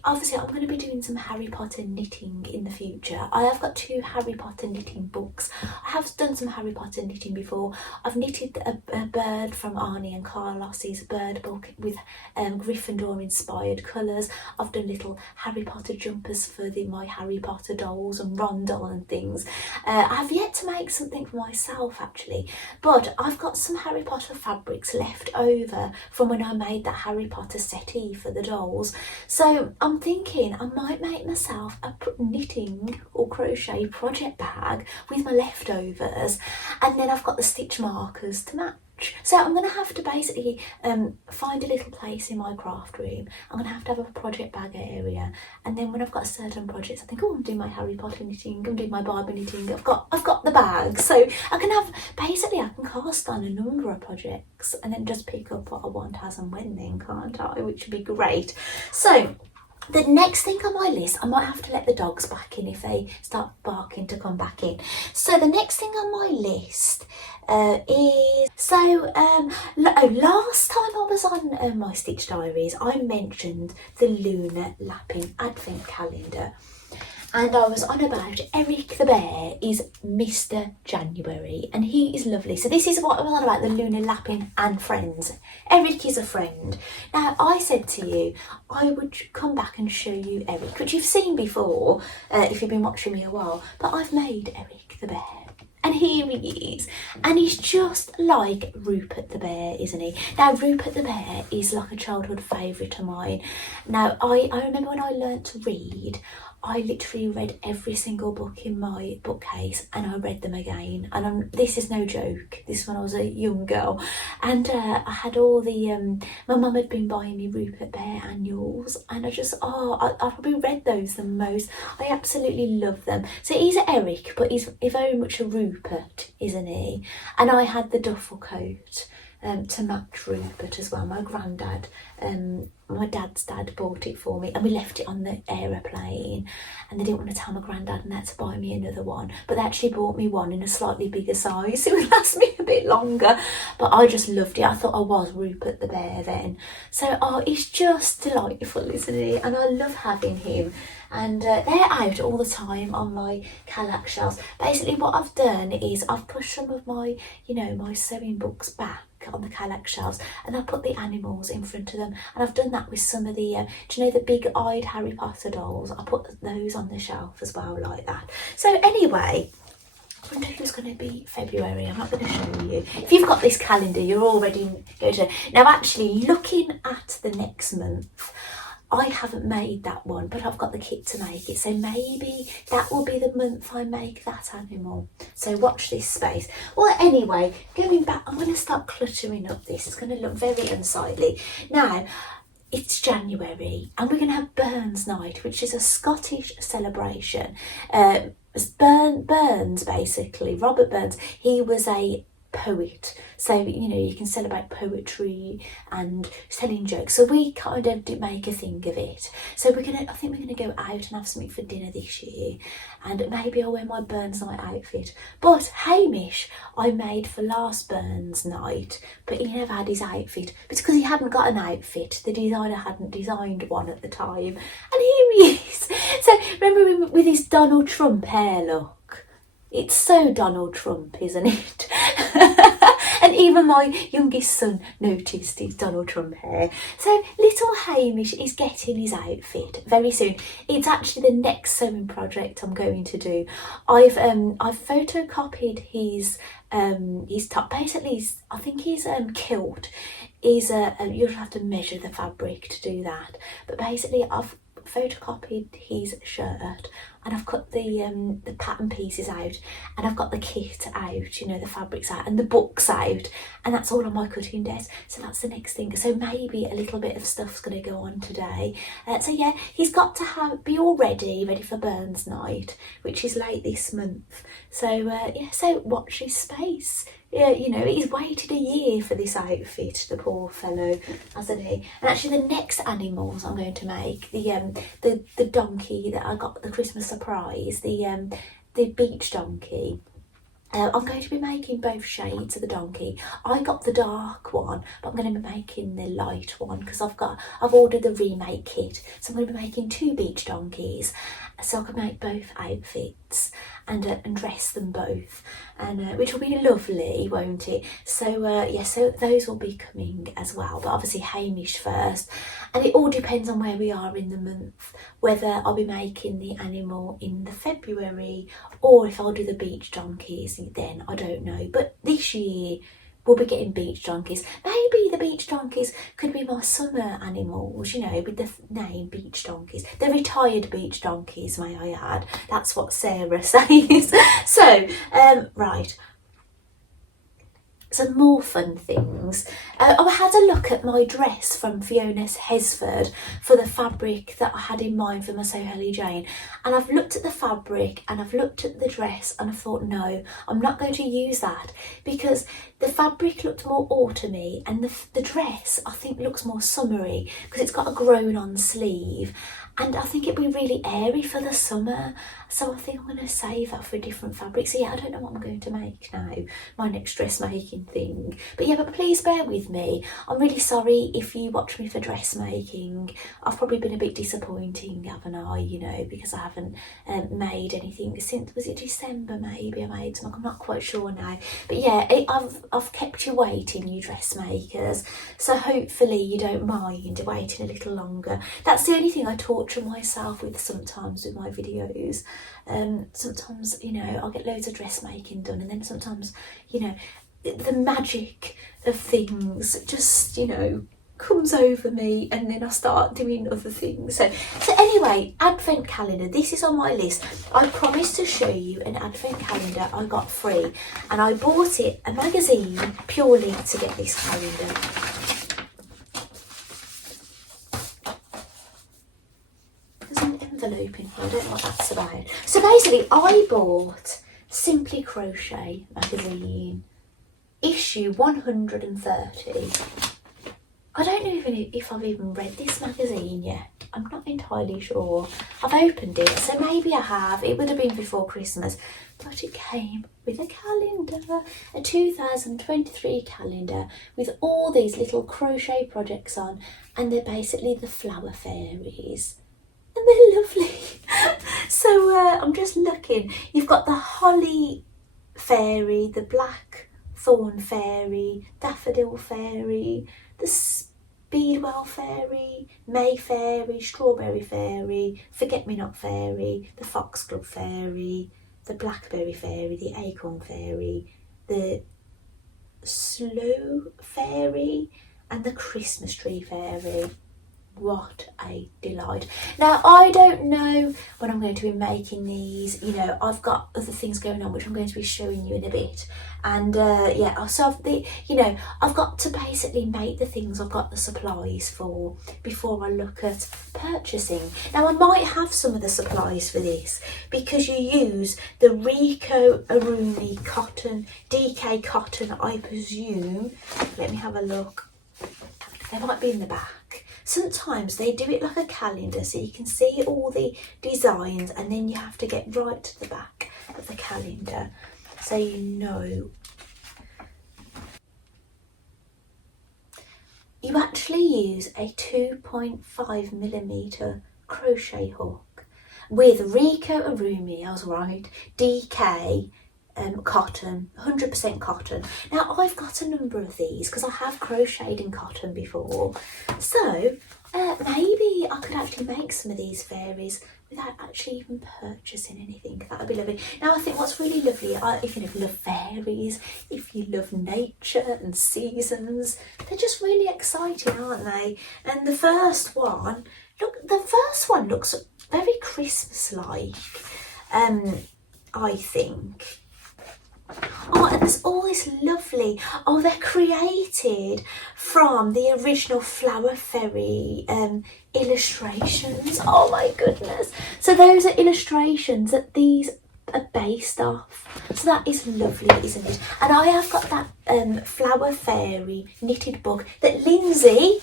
obviously I'm going to be doing some Harry Potter knitting in the future. I have got 2 Harry Potter knitting books. I have done some Harry Potter knitting before. I've knitted a bird from Arnie and Carlos's bird book with Gryffindor inspired colours. I've done little Harry Potter jumpers for my Harry Potter dolls and Rondell and things. I have yet to make something for myself actually, but I've got some Harry Potter fabrics left over from when I made that Harry Potter settee for the dolls. So I'm thinking I might make myself a knitting knitting or crochet project bag with my leftovers, and then I've got the stitch markers to match. So I'm going to have to basically find a little place in my craft room. I'm going to have a project bag area, and then when I've got certain projects, I think, oh, I'm doing my Harry Potter knitting, I'm doing my Barbie knitting, I've got the bag, so I can cast on a number of projects and then just pick up what I want as and when then, can't I? Which would be great. So the next thing on my list, I might have to let the dogs back in if they start barking to come back in. So the next thing on my list last time I was on my Stitch Diaries, I mentioned the lunar lapping advent calendar. And I was on about Eric the Bear is Mr. January, and he is lovely. So this is what I was on about, the lunar lapping and friends. Eric is a friend. Now, I said to you, I would come back and show you Eric, which you've seen before if you've been watching me a while. But I've made Eric the Bear. And here he is. And he's just like Rupert the Bear, isn't he? Now, Rupert the Bear is like a childhood favourite of mine. Now, I remember when I learnt to read, I literally read every single book in my bookcase, and I read them again. And this is no joke. This is when I was a young girl, and I had all the. My mum had been buying me Rupert Bear annuals, and I probably read those the most. I absolutely love them. So he's Eric, but he's very much a Rupert, isn't he? And I had the duffel coat to match Rupert as well. My granddad, my dad's dad bought it for me, and we left it on the aeroplane, and they didn't want to tell my granddad, and they had to buy me another one, but they actually bought me one in a slightly bigger size. It would last me a bit longer, but I just loved it. I thought I was Rupert the Bear then. So he's just delightful, isn't he? And I love having him. And they're out all the time on my Kallax shelves. Basically what I've done is I've pushed some of my, my sewing books back on the Kallax shelves, and I put the animals in front of them, and I've done that with some of the the big-eyed Harry Potter dolls. I put those on the shelf as well, like that. So anyway, I wonder who's going to be February. I'm not going to show you. If you've got this calendar, you're already going to. Now, actually, looking at the next month, I haven't made that one, but I've got the kit to make it. So maybe that will be the month I make that animal. So watch this space. Well, anyway, going back, I'm going to start cluttering up this. It's going to look very unsightly. Now, it's January, and we're going to have Burns Night, which is a Scottish celebration. Burns, basically, Robert Burns, he was a poet, so you can celebrate poetry and telling jokes, so we kind of make a thing of it. So I think we're gonna go out and have something for dinner this year, and maybe I'll wear my Burns Night outfit. But Hamish I made for last Burns Night, but he never had his outfit because he hadn't got an outfit. The designer hadn't designed one at the time, and here he is. So remember him with his Donald Trump hair look? It's so Donald Trump, isn't it? And even my youngest son noticed his Donald Trump hair. So little Hamish is getting his outfit very soon. It's actually the next sewing project I'm going to do. I've photocopied his top. Basically, I think his kilt is you'll have to measure the fabric to do that. But basically, I've photocopied his shirt, and I've cut the pattern pieces out, and I've got the kit out, the fabrics out, and the books out, and that's all on my cutting desk. So that's the next thing. So maybe a little bit of stuff's going to go on today. So yeah, he's got to be all ready for Burns Night, which is late this month. So so watch this space. Yeah, he's waited a year for this outfit, the poor fellow, hasn't he? And actually the next animals I'm going to make, the donkey that I got the Christmas surprise, the beach donkey. I'm going to be making both shades of the donkey. I got the dark one, but I'm going to be making the light one because I've ordered the remake kit. So I'm going to be making 2 beach donkeys, so I can make both outfits and dress them both, and which will be lovely, won't it? So so those will be coming as well, but obviously Hamish first, and it all depends on where we are in the month, whether I'll be making the animal in the February or if I'll do the beach donkeys then, I don't know. But this year we'll be getting beach donkeys. Maybe the beach donkeys could be my summer animals, you know, with the name beach donkeys. They're retired beach donkeys, may I add. That's what Sarah says. So, right. Some more fun things. I had a look at my dress from Fiona Hesford for the fabric that I had in mind for my So Helly Jane, and I've looked at the fabric and I've looked at the dress and I thought, no, I'm not going to use that, because the fabric looked more autumny and the dress I think looks more summery because it's got a grown on sleeve, and I think it'd be really airy for the summer. So I think I'm going to save that for a different fabric. So yeah, I don't know what I'm going to make now, my next dressmaking thing. But yeah, but please bear with me. I'm really sorry if you watch me for dressmaking. I've probably been a bit disappointing, haven't I, you know, because I haven't made anything since, was it December maybe I made some, I'm not quite sure now. But yeah, I've kept you waiting, you dressmakers. So hopefully you don't mind waiting a little longer. That's the only thing I torture myself with sometimes with my videos. Sometimes, you know, I'll get loads of dressmaking done, and then sometimes, you know, the magic of things just, you know, comes over me, and then I start doing other things. So anyway, advent calendar, this is on my list. I promised to show you an advent calendar I got free, and I bought it, a magazine, purely to get this calendar. Envelope in here, I don't know what that's about. So basically I bought Simply Crochet magazine, issue 130. I don't know even if I've even read this magazine yet. I'm not entirely sure. I've opened it, so maybe I have. It would have been before Christmas, but it came with a calendar, a 2023 calendar with all these little crochet projects on, and they're basically the flower fairies. And they're lovely. So I'm just looking. You've got the holly fairy, the black thorn fairy, daffodil fairy, the speedwell fairy, May fairy, strawberry fairy, forget-me-not fairy, the foxglove fairy, the blackberry fairy, the acorn fairy, the sloe fairy, and the Christmas tree fairy. What a delight. Now I don't know when I'm going to be making these, you know, I've got other things going on which I'm going to be showing you in a bit, and yeah, so I've got to basically make the things I've got the supplies for before I look at purchasing. Now I might have some of the supplies for this because you use the Rico Arumi cotton, DK cotton, I presume. Let me have a look. They might be in the back. Sometimes they do it like a calendar, so you can see all the designs, and then you have to get right to the back of the calendar so you know. You actually use a 2.5mm crochet hook with Rico Arumi, I was right, DK cotton, 100% cotton. Now I've got a number of these because I have crocheted in cotton before, so maybe I could actually make some of these fairies without actually even purchasing anything. That would be lovely. Now I think what's really lovely, if you love fairies, if you love nature and seasons, they're just really exciting, aren't they? And the first one, look, the first one looks very Christmas-like, I think. Oh, and there's all this lovely, oh, they're created from the original Flower Fairy illustrations. Oh my goodness. So those are illustrations that these are based off. So that is lovely, isn't it? And I have got that Flower Fairy knitted book that Lindsay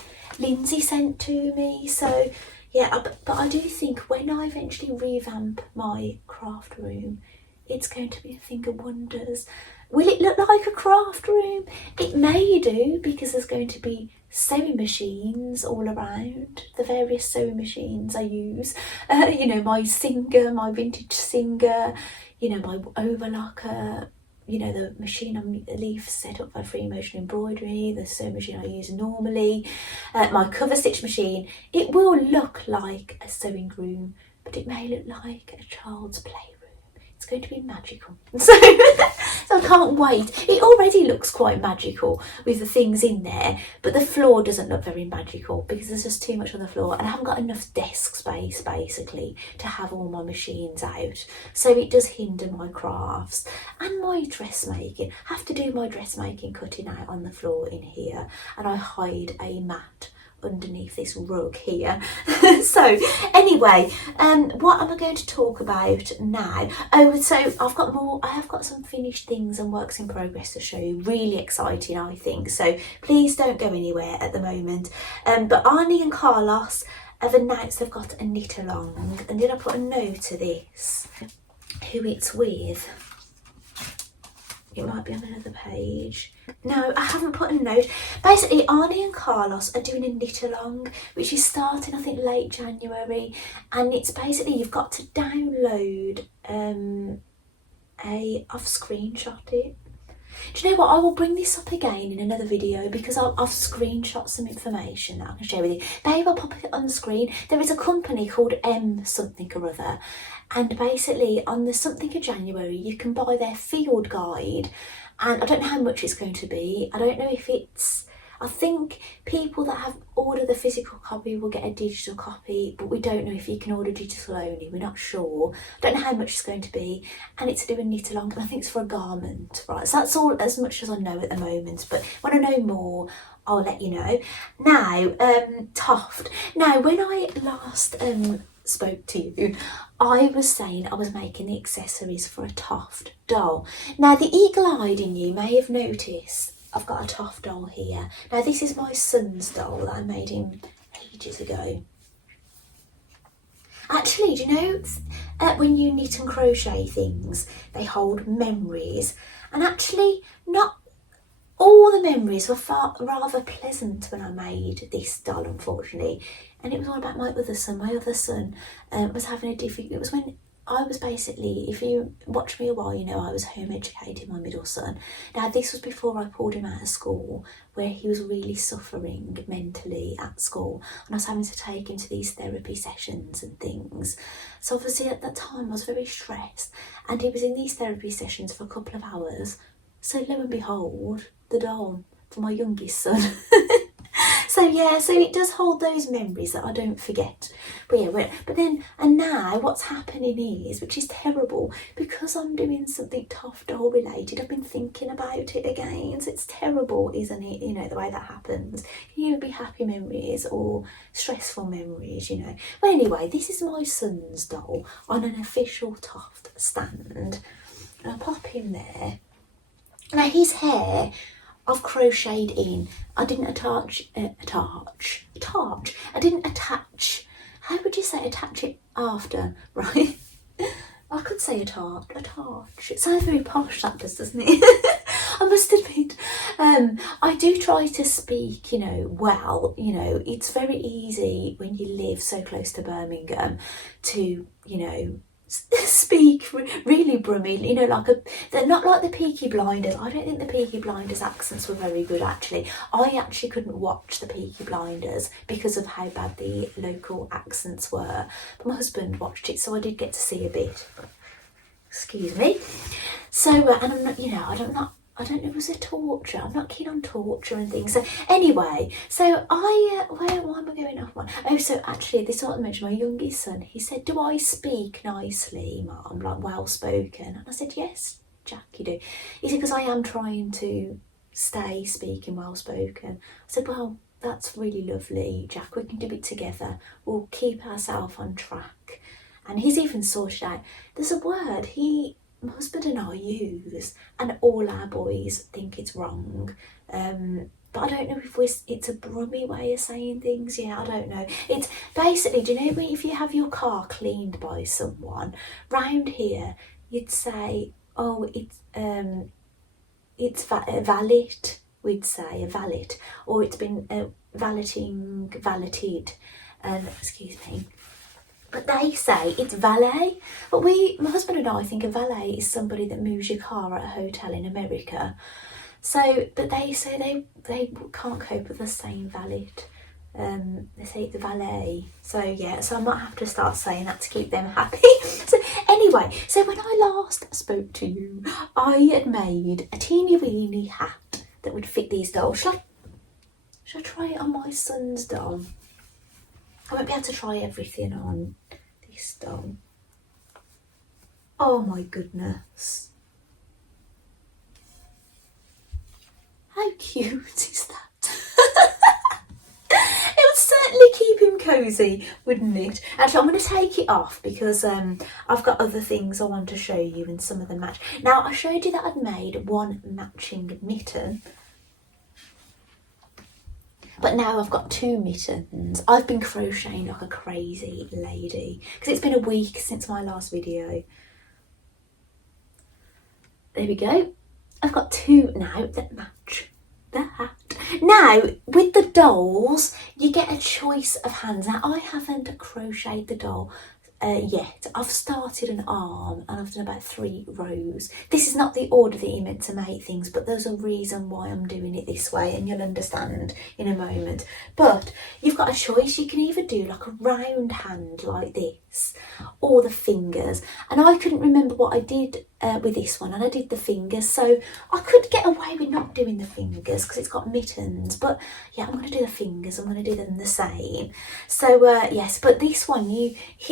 sent to me. So yeah, but I do think when I eventually revamp my craft room, it's going to be a thing of wonders. Will it look like a craft room? It may do, because there's going to be sewing machines all around, the various sewing machines I use. You know, my Singer, my vintage Singer, you know, my overlocker, you know, the machine on Leaf set up for free motion embroidery, the sewing machine I use normally, my cover stitch machine. It will look like a sewing room, but it may look like a child's playroom. It's going to be magical. So, so I can't wait. It already looks quite magical with the things in there, but the floor doesn't look very magical because there's just too much on the floor, and I haven't got enough desk space basically to have all my machines out. So it does hinder my crafts and my dressmaking. I have to do my dressmaking cutting out on the floor in here, and I hide a mat underneath this rug here. So anyway, what am I going to talk about now? Oh, so I have got some finished things and works in progress to show you. Really exciting, I think, so please don't go anywhere at the moment. But Arnie and Carlos have announced they've got a knit along, and did I put a note to this who it's with? It might be on another page. No, I haven't put a note. Basically, Arnie and Carlos are doing a knit along, which is starting, I think, late January. And it's basically, you've got to download I've screenshot it. Do you know what? I will bring this up again in another video because I've screenshot some information that I can share with you. Babe, I'll pop it on the screen. There is a company called M something or other, and basically on the something of January you can buy their field guide, and I don't know how much it's going to be. I don't know if it's, I think people that have ordered the physical copy will get a digital copy, but we don't know if you can order digital only. We're not sure. I don't know how much it's going to be, and it's to do a knit along, and I think it's for a garment, right? So that's all as much as I know at the moment, but when I know more, I'll let you know. Now, Toft. Now, when I last spoke to you, I was saying I was making the accessories for a Toft doll. Now, the eagle-eyed in you may have noticed I've got a Toft doll here. Now, this is my son's doll that I made him ages ago. Actually, do you know, when you knit and crochet things, they hold memories. And actually, not all the memories were rather pleasant when I made this doll, unfortunately. And it was all about my other son. My other son was having a difficult... It was when I was basically, if you watch me a while, you know I was home educating my middle son. Now, this was before I pulled him out of school, where he was really suffering mentally at school, and I was having to take him to these therapy sessions and things. So obviously at that time I was very stressed, and he was in these therapy sessions for a couple of hours. So lo and behold, the doll for my youngest son. So yeah, so it does hold those memories that I don't forget. But yeah, but then, and now what's happening is, which is terrible, because I'm doing something Toft doll related, I've been thinking about it again. So it's terrible, isn't it? You know, the way that happens. Can either be happy memories or stressful memories, you know. But anyway, this is my son's doll on an official Toft stand. And I'll pop him there. Now, his hair I've crocheted in. I didn't attach, I didn't attach, how would you say attach it after, right? I could say attach. It sounds very posh, that does, doesn't it? I must admit, I do try to speak, you know, well, you know, it's very easy when you live so close to Birmingham to, you know, speak really brummy, you know, like they're not like the Peaky Blinders. I don't think the Peaky Blinders accents were very good, actually. I actually couldn't watch the Peaky Blinders because of how bad the local accents were, but my husband watched it, so I did get to see a bit. Excuse me. So and I'm not, you know, I don't know, it was a torture. I'm not keen on torture and things. So anyway, so why am I going off one? Oh, so actually, this is what I mentioned. My youngest son, he said, "Do I speak nicely, Mum? Like well spoken?" And I said, "Yes, Jack, you do." He said, "Because I am trying to stay speaking well spoken." I said, "Well, that's really lovely, Jack. We can do it together. We'll keep ourselves on track." And he's even sorted out. There's a word my husband and I use, and all our boys think it's wrong, but I don't know if it's a Brummy way of saying things. Yeah, I don't know. It's basically, do you know if you have your car cleaned by someone, round here you'd say, oh, it's valet, we'd say a valet, or it's been valeted, excuse me. But they say it's valet. But my husband and I think a valet is somebody that moves your car at a hotel in America. So, but they say they can't cope with the saying valet. They say it's valet. So yeah, so I might have to start saying that to keep them happy. So Anyway, so when I last spoke to you, I had made a teeny weeny hat that would fit these dolls. Should I try it on my son's doll? I won't be able to try everything on this doll. Oh my goodness. How cute is that? It would certainly keep him cosy, wouldn't it? Actually, I'm going to take it off because I've got other things I want to show you and some of them match. Now, I showed you that I'd made one matching mitten. But now I've got 2 mittens. I've been crocheting like a crazy lady because it's been a week since my last video. There we go. I've got 2 now that match the hat. Now, with the dolls, you get a choice of hands. Now, I haven't crocheted the doll yet. I've started an arm and I've done about 3 rows. This is not the order that you're meant to make things, but there's a reason why I'm doing it this way, and you'll understand in a moment. But you've got a choice. You can either do like a round hand like this or the fingers, and I couldn't remember what I did with this one, and I did the fingers, so I could get away with not doing the fingers because it's got mittens. But yeah, I'm going to do the fingers. I'm going to do them the same. So yes, but this one,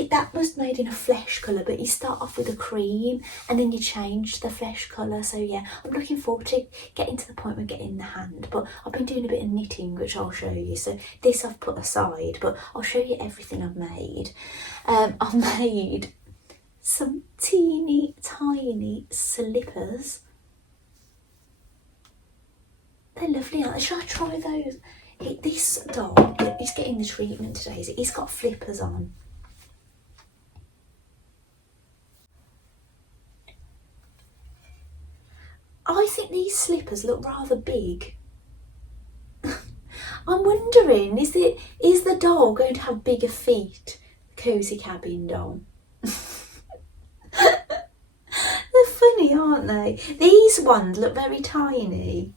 that was made in a flesh colour, but you start off with a cream and then you change the flesh colour. So yeah, I'm looking forward to getting to the point of getting the hand, but I've been doing a bit of knitting, which I'll show you. So this I've put aside, but I'll show you everything I've made. I've made some teeny tiny slippers. They're lovely, aren't they? Shall I try those? This doll is getting the treatment today. He's got flippers on. I think these slippers look rather big. I'm wondering, is the doll going to have bigger feet? Cozy cabin doll. They're funny, aren't they? These ones look very tiny.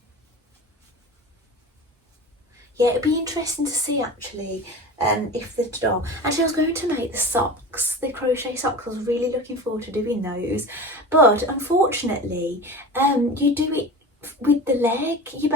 Yeah, it'd be interesting to see actually if the doll... Actually, I was going to make the socks, the crochet socks. I was really looking forward to doing those. But unfortunately, you do it with the leg. You're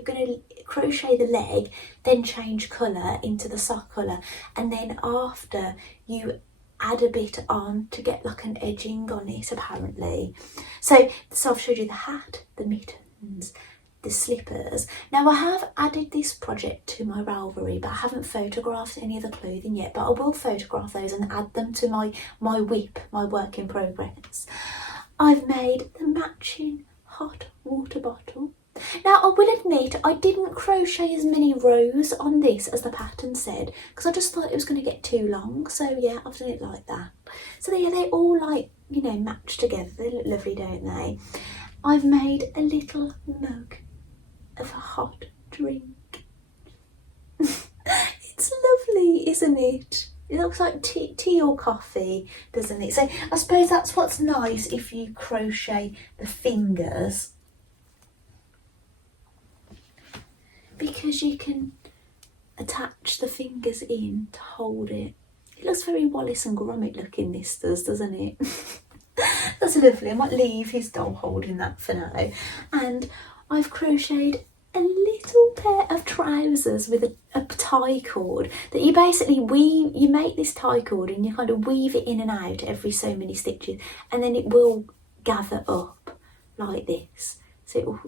going to crochet the leg, then change colour into the sock colour. And then after, you add a bit on to get like an edging on it, apparently. So I've showed you the hat, the mittens, the slippers. Now, I have added this project to my Ravelry, but I haven't photographed any of the clothing yet, but I will photograph those and add them to my WIP, my work in progress. I've made the matching hot water bottle. Now, I will admit I didn't crochet as many rows on this as the pattern said, because I just thought it was going to get too long. So yeah, I've done it like that. So yeah, they all like, you know, match together. They look lovely, don't they? I've made a little mug of a hot drink. It's lovely, isn't it? It looks like tea or coffee, doesn't it? So I suppose that's what's nice if you crochet the fingers, because you can attach the fingers in to hold it. It looks very Wallace and Gromit looking, this does, doesn't it? That's lovely. I might leave his doll holding that for now. And I've crocheted a little pair of trousers with a tie cord that you basically weave. You make this tie cord and you kind of weave it in and out every so many stitches, and then it will gather up like this. So it will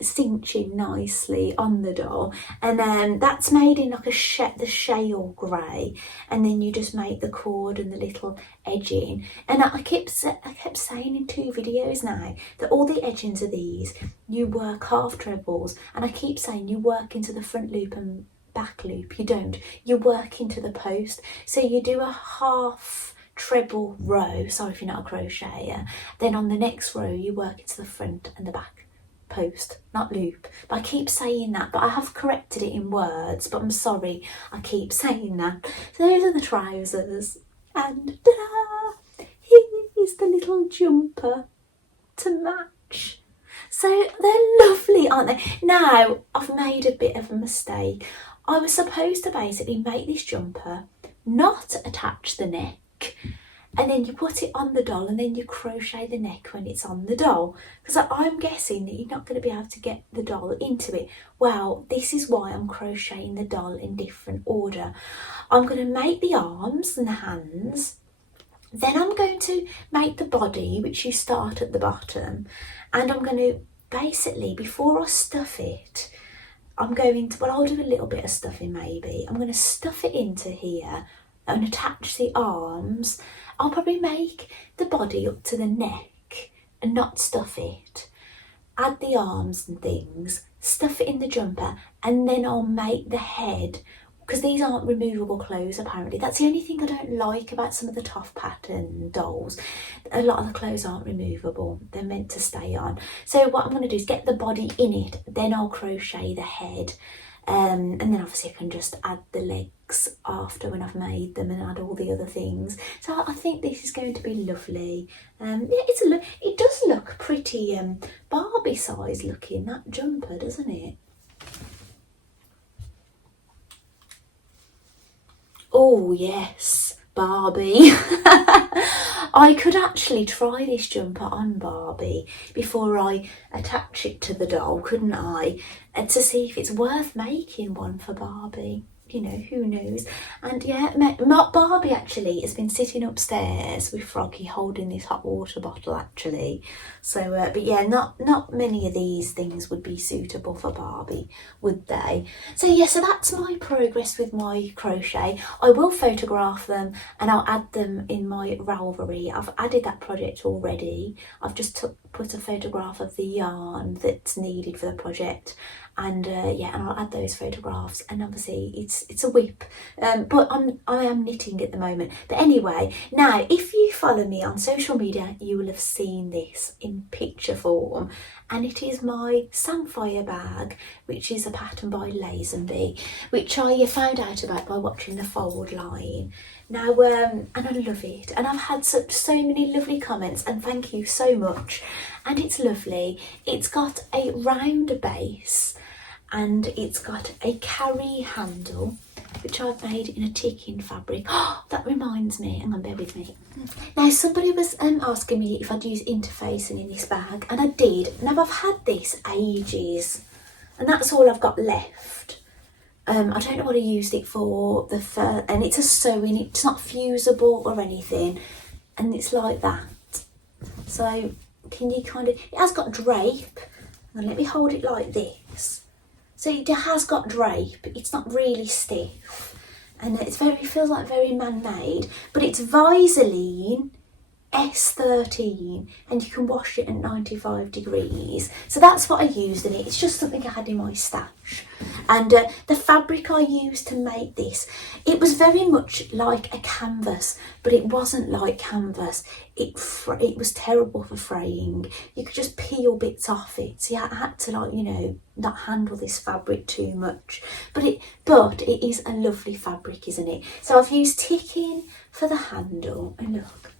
cinch in nicely on the doll, and then that's made in like the shale grey, and then you just make the cord and the little edging. And I kept saying in 2 videos now that all the edgings of these, you work half trebles, and I keep saying you work into the front loop and back loop. You don't. You work into the post. So you do a half treble row, sorry if you're not a crocheter, then on the next row you work into the front and the back post, not loop. But I keep saying that, but I have corrected it in words, but I'm sorry, I keep saying that. So those are the trousers, and ta-da! Here's the little jumper to match. So they're lovely, aren't they? Now, I've made a bit of a mistake. I was supposed to basically make this jumper, not attach the neck, and then you put it on the doll, and then you crochet the neck when it's on the doll, because I'm guessing that you're not going to be able to get the doll into it. Well, this is why I'm crocheting the doll in different order. I'm going to make the arms and the hands, then I'm going to make the body, which you start at the bottom, and I'm going to basically, before I stuff it, I'm going to, well, I'll do a little bit of stuffing maybe. I'm going to stuff it into here and attach the arms. I'll probably make the body up to the neck and not stuff it. Add the arms and things, stuff it in the jumper, and then I'll make the head, because these aren't removable clothes apparently. That's the only thing I don't like about some of the Top Pattern dolls. A lot of the clothes aren't removable. They're meant to stay on. So what I'm going to do is get the body in it, then I'll crochet the head. And then obviously I can just add the legs after when I've made them, and add all the other things. So I think this is going to be lovely. Yeah, it does look pretty Barbie size looking, that jumper, doesn't it? Oh yes, Barbie. I could actually try this jumper on Barbie before I attach it to the doll, couldn't I? And to see if it's worth making one for Barbie. You know, who knows? And yeah, Barbie actually has been sitting upstairs with Froggy holding this hot water bottle actually. So, but yeah, not many of these things would be suitable for Barbie, would they? So yeah, so that's my progress with my crochet. I will photograph them and I'll add them in my Ravelry. I've added that project already. I've just put a photograph of the yarn that's needed for the project. And yeah, and I'll add those photographs, and obviously it's a WIP, but I am knitting at the moment. But anyway, now if you follow me on social media, you will have seen this in picture form, and it is my Samphire bag, which is a pattern by Lazenby, which I found out about by watching the fold line. Now, and I love it, and I've had so many lovely comments, and thank you so much. And it's lovely. It's got a round base, and it's got a carry handle, which I've made in a ticking fabric. Oh, that reminds me, hang on, bear with me. Now, somebody was asking me if I'd use interfacing in this bag, and I did. Now, I've had this ages, and that's all I've got left. I don't know what I used it for, and it's a sewing, it's not fusible or anything, and it's like that. So, can you kind of, it has got drape, and let me hold it like this. So it has got drape, it's not really stiff, and it feels like very man-made, but it's Visaline S13, and you can wash it at 95 degrees. So that's what I used in it. It's just something I had in my stash. And the fabric I used to make this, it was very much like a canvas, but it wasn't like canvas. It was terrible for fraying. You could just peel bits off it. So I had to, like, you know, not handle this fabric too much. But it is a lovely fabric, isn't it? So I've used ticking for the handle, and look.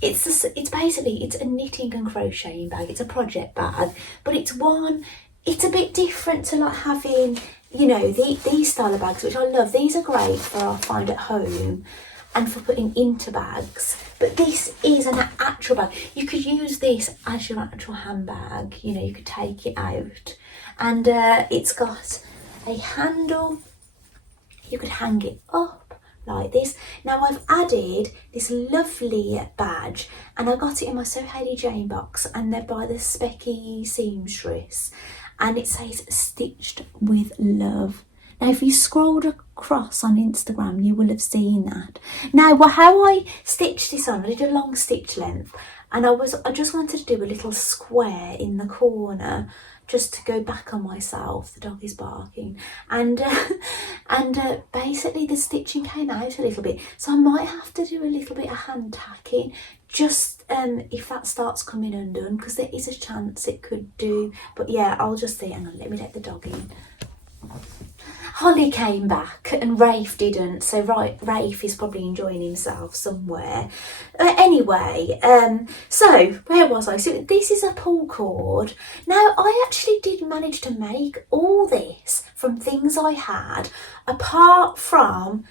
It's basically a knitting and crocheting bag. It's a project bag, but it's a bit different to like having, you know, these style of bags, which I love. These are great for I find at home and for putting into bags, but this is an actual bag. You could use this as your actual handbag, you know, you could take it out, and it's got a handle. You could hang it up like this. Now I've added this lovely badge, and I got it in my So Hayley Jane box, and they're by the Specky Seamstress, and it says stitched with love. Now if you scrolled across on Instagram, you will have seen that. Now how I stitched this on, I did a long stitch length, and I just wanted to do a little square in the corner just to go back on myself. The dog is barking, and basically the stitching came out a little bit, so I might have to do a little bit of hand tacking, just if that starts coming undone, because there is a chance it could do. But yeah, I'll just see. Hang on, let me let the dog in. Holly came back and Rafe didn't, so Rafe is probably enjoying himself somewhere. Anyway, so where was I? So this is a pull cord. Now I actually did manage to make all this from things I had, apart from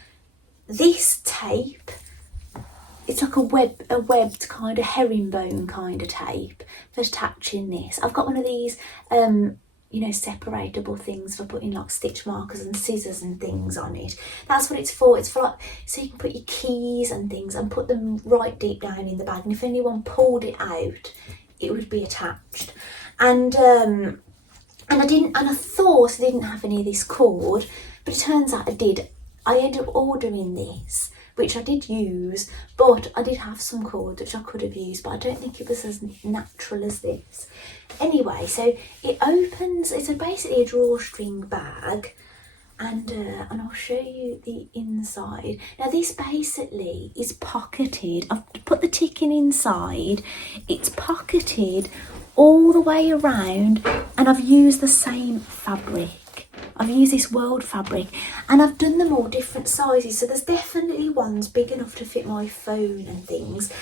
this tape, it's like a webbed kind of herringbone kind of tape for attaching this. I've got one of these you know, separatable things for putting like stitch markers and scissors and things on it. That's what it's for. It's for like, so you can put your keys and things and put them right deep down in the bag, and if anyone pulled it out, it would be attached. And I thought I didn't have any of this cord, but it turns out I did. I ended up ordering this, which I did use, but I did have some cord which I could have used, but I don't think it was as natural as this. Anyway, so it opens, it's basically a drawstring bag, and I'll show you the inside. Now this basically is pocketed. I've put the ticking inside, it's pocketed all the way around, and I've used the same fabric. I've used this World fabric, and I've done them all different sizes, so there's definitely ones big enough to fit my phone and things.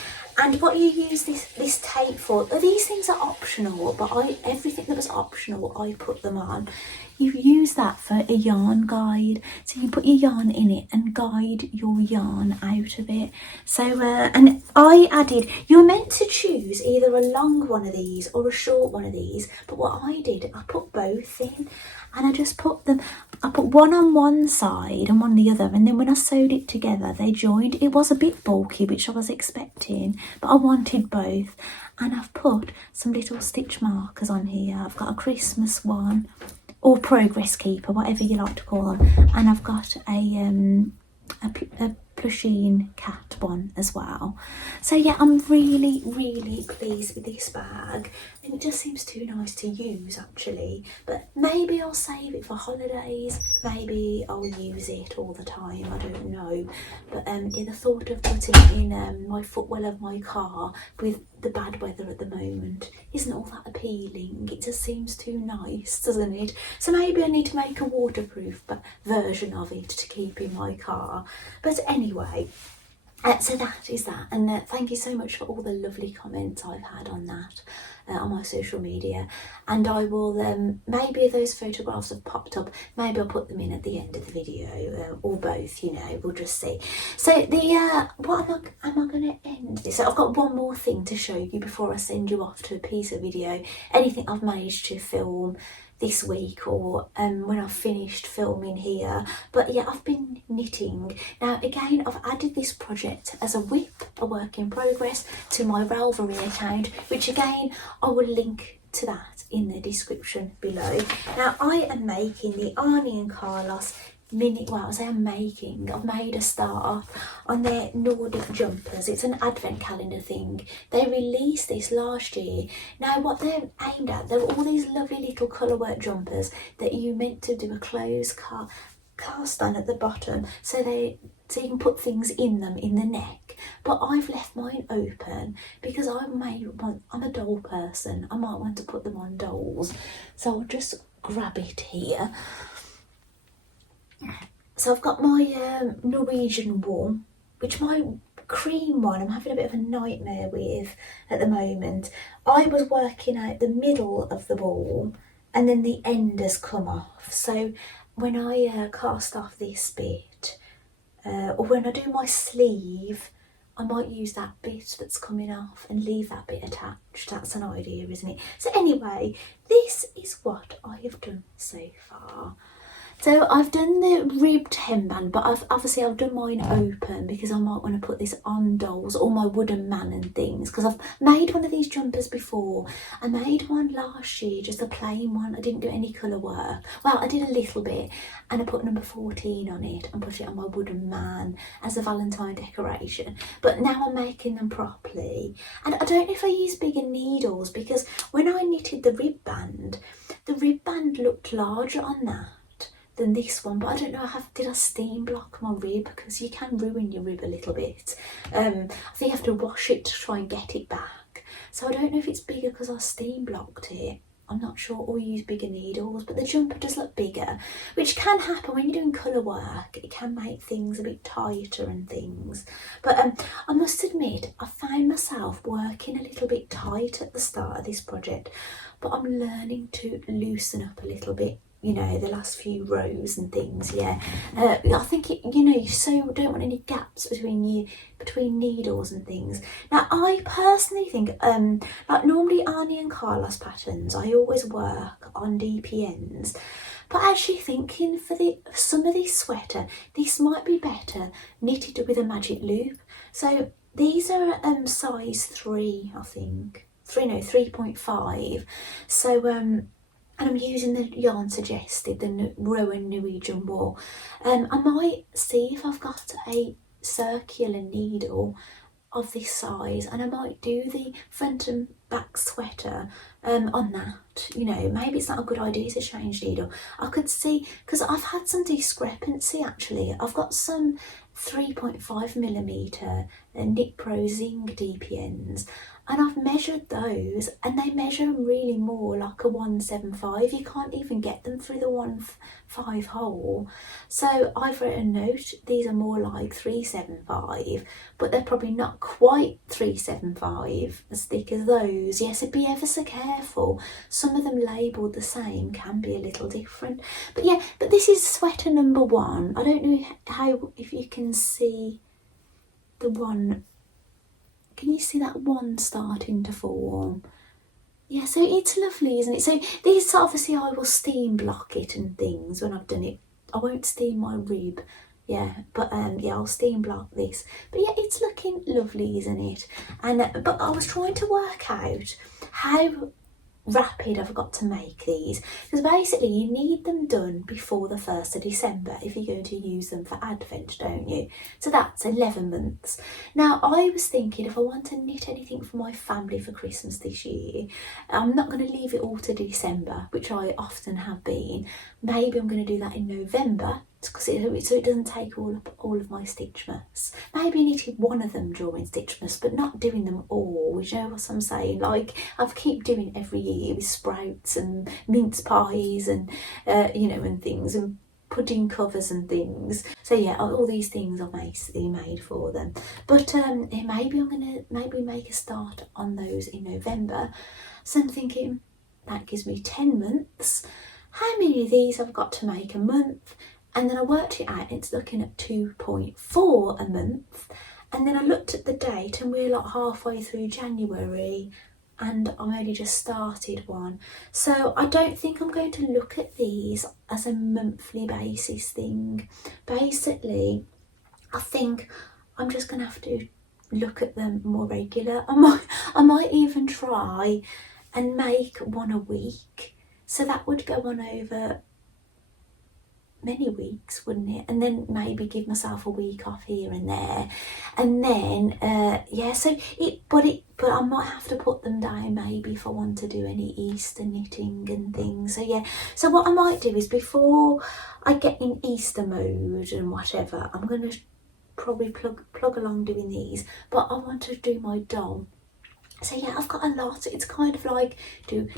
And what you use this tape for, these things are optional, but everything that was optional, I put them on. You use that for a yarn guide, so you put your yarn in it and guide your yarn out of it. So and I added, you were meant to choose either a long one of these or a short one of these, but what I did, I put both in, and I just put them, I put one on one side and one on the other, and then when I sewed it together they joined. It was a bit bulky, which I was expecting, but I wanted both. And I've put some little stitch markers on here. I've got a Christmas one, or progress keeper, whatever you like to call them, and I've got a plushine cat one as well. So yeah, I'm really pleased with this bag, and it just seems too nice to use actually. But maybe I'll save it for holidays, maybe I'll use it all the time, I don't know. But yeah, the thought of putting it in my footwell of my car with the bad weather at the moment isn't all that appealing. It just seems too nice, doesn't it? So maybe I need to make a waterproof version of it to keep in my car. But anyway, so that is that, and thank you so much for all the lovely comments I've had on that on my social media. And I will maybe if those photographs have popped up, maybe I'll put them in at the end of the video, or both, you know, we'll just see. So the what am I going to end this? So I've got one more thing to show you before I send you off to a piece of video, anything I've managed to film this week, or when I've finished filming here. But yeah, I've been knitting. Now again, I've added this project as a WIP, a work in progress, to my Ravelry account, which again I will link to that in the description below. Now I am making the Arnie and Carlos I've made a start on their Nordic jumpers. It's an advent calendar thing. They released this last year. Now what they're aimed at, they're all these lovely little colourwork jumpers that you meant to do a closed cast on at the bottom, so you can put things in them in the neck. But I've left mine open because I'm a doll person. I might want to put them on dolls, so I'll just grab it here. So I've got my Norwegian wool, which my cream one I'm having a bit of a nightmare with at the moment. I was working out the middle of the ball, and then the end has come off. So when I cast off this bit, or when I do my sleeve, I might use that bit that's coming off and leave that bit attached. That's an idea, isn't it? So anyway, this is what I have done so far. So I've done the ribbed hemband, but I've done mine open because I might want to put this on dolls or my wooden man and things, because I've made one of these jumpers before. I made one last year, just a plain one. I didn't do any colour work. Well, I did a little bit, and I put number 14 on it and put it on my wooden man as a Valentine decoration. But now I'm making them properly, and I don't know if I use bigger needles, because when I knitted the rib band looked larger on that than this one. But I don't know, did I steam block my rib? Because you can ruin your rib a little bit. I think you have to wash it to try and get it back. So I don't know if it's bigger because I steam blocked it. I'm not sure, or use bigger needles, but the jumper does look bigger, which can happen when you're doing colour work. It can make things a bit tighter and things. But I must admit, I find myself working a little bit tight at the start of this project, but I'm learning to loosen up a little bit you know, the last few rows and things. Yeah, I think it, you know, you so don't want any gaps between needles and things. Now I personally think like normally Arnie and Carlos patterns I always work on DPNs, but actually thinking for some of this sweater, this might be better knitted with a magic loop. So these are size 3, I think. 3.5. So and I'm using the yarn suggested, the Rowan Nui Jumbo. I might see if I've got a circular needle of this size, and I might do the front and back sweater on that. You know, maybe it's not a good idea to change needle. I could see, because I've had some discrepancy actually. I've got some 3.5mm Knit Pro Zing DPNs, and I've measured those, and they measure really more like a 175. You can't even get them through the 1.5 hole. So I've written a note, these are more like 3.75, but they're probably not quite 3.75 as thick as those. Yes, so be ever so careful. Some of them labelled the same can be a little different. But yeah, but this is sweater number 1. I don't know if you can see the one. Can you see that one starting to form? Yeah, so it's lovely, isn't it? So these, obviously I will steam block it and things when I've done it. I won't steam my rib, yeah, but yeah, I'll steam block this. But yeah, it's looking lovely, isn't it? And but I was trying to work out how rapid I've got to make these, because basically you need them done before the 1st of December if you're going to use them for Advent, don't you? So that's 11 months. Now I was thinking, if I want to knit anything for my family for Christmas this year, I'm not going to leave it all to December, which I often have been. Maybe I'm going to do that in November, so it doesn't take all of my Stitchmas. Maybe knitted one of them during Stitchmas, but not doing them all. You know what I'm saying? Like I keep doing every year with sprouts and mince pies and you know, and things, and pudding covers and things. So yeah, all these things are basically made for them. But maybe I'm gonna make a start on those in November. So I'm thinking that gives me 10 months. How many of these I've got to make a month? And then I worked it out, it's looking at 2.4 a month. And then I looked at the date and we're like halfway through January and I've only just started one. So I don't think I'm going to look at these as a monthly basis thing. Basically, I think I'm just going to have to look at them more regular. I might even try and make one a week. So that would go on over many weeks, wouldn't it? And then maybe give myself a week off here and there, and then yeah, so but I might have to put them down maybe if I want to do any Easter knitting and things. So yeah, so what I might do is, before I get in Easter mode and whatever, I'm going to probably plug along doing these, but I want to do my doll. So yeah, I've got a lot. It's kind of like,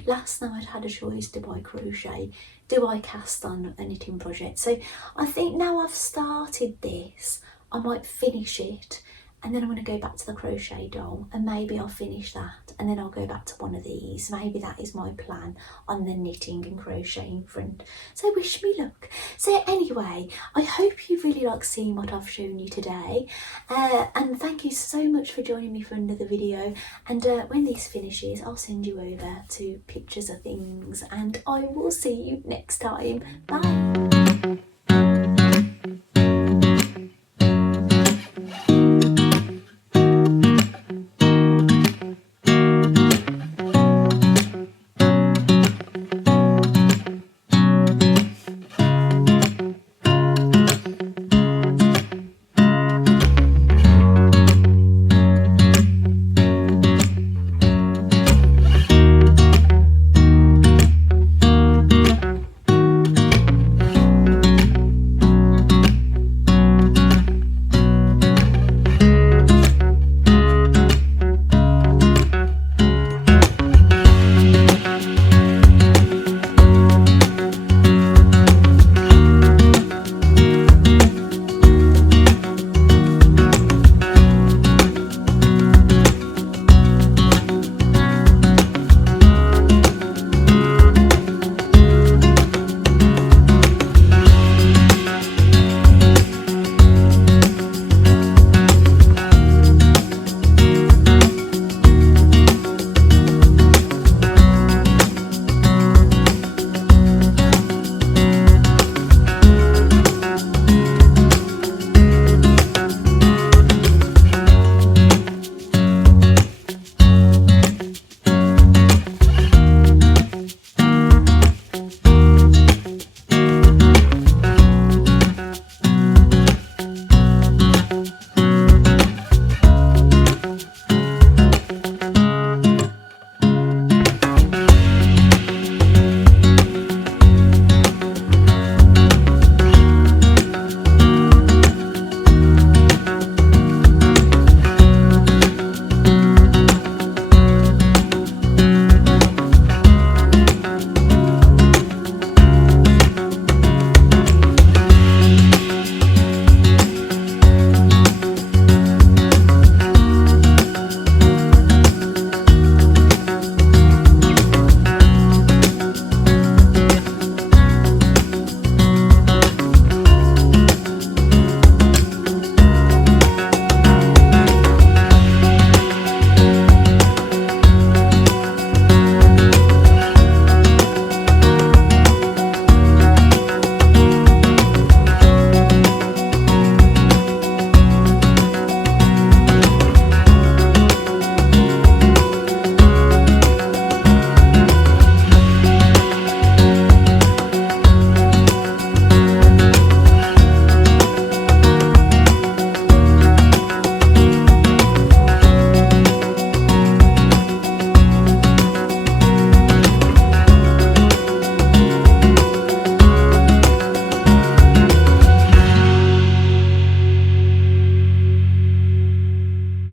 last night I had a choice, do I crochet, do I cast on a knitting project? So I think now I've started this, I might finish it, and then I'm going to go back to the crochet doll, and maybe I'll finish that and then I'll go back to one of these. Maybe that is my plan on the knitting and crocheting front. So wish me luck. So anyway, I hope you really like seeing what I've shown you today, and thank you so much for joining me for another video. And when this finishes, I'll send you over to pictures of things, and I will see you next time. Bye.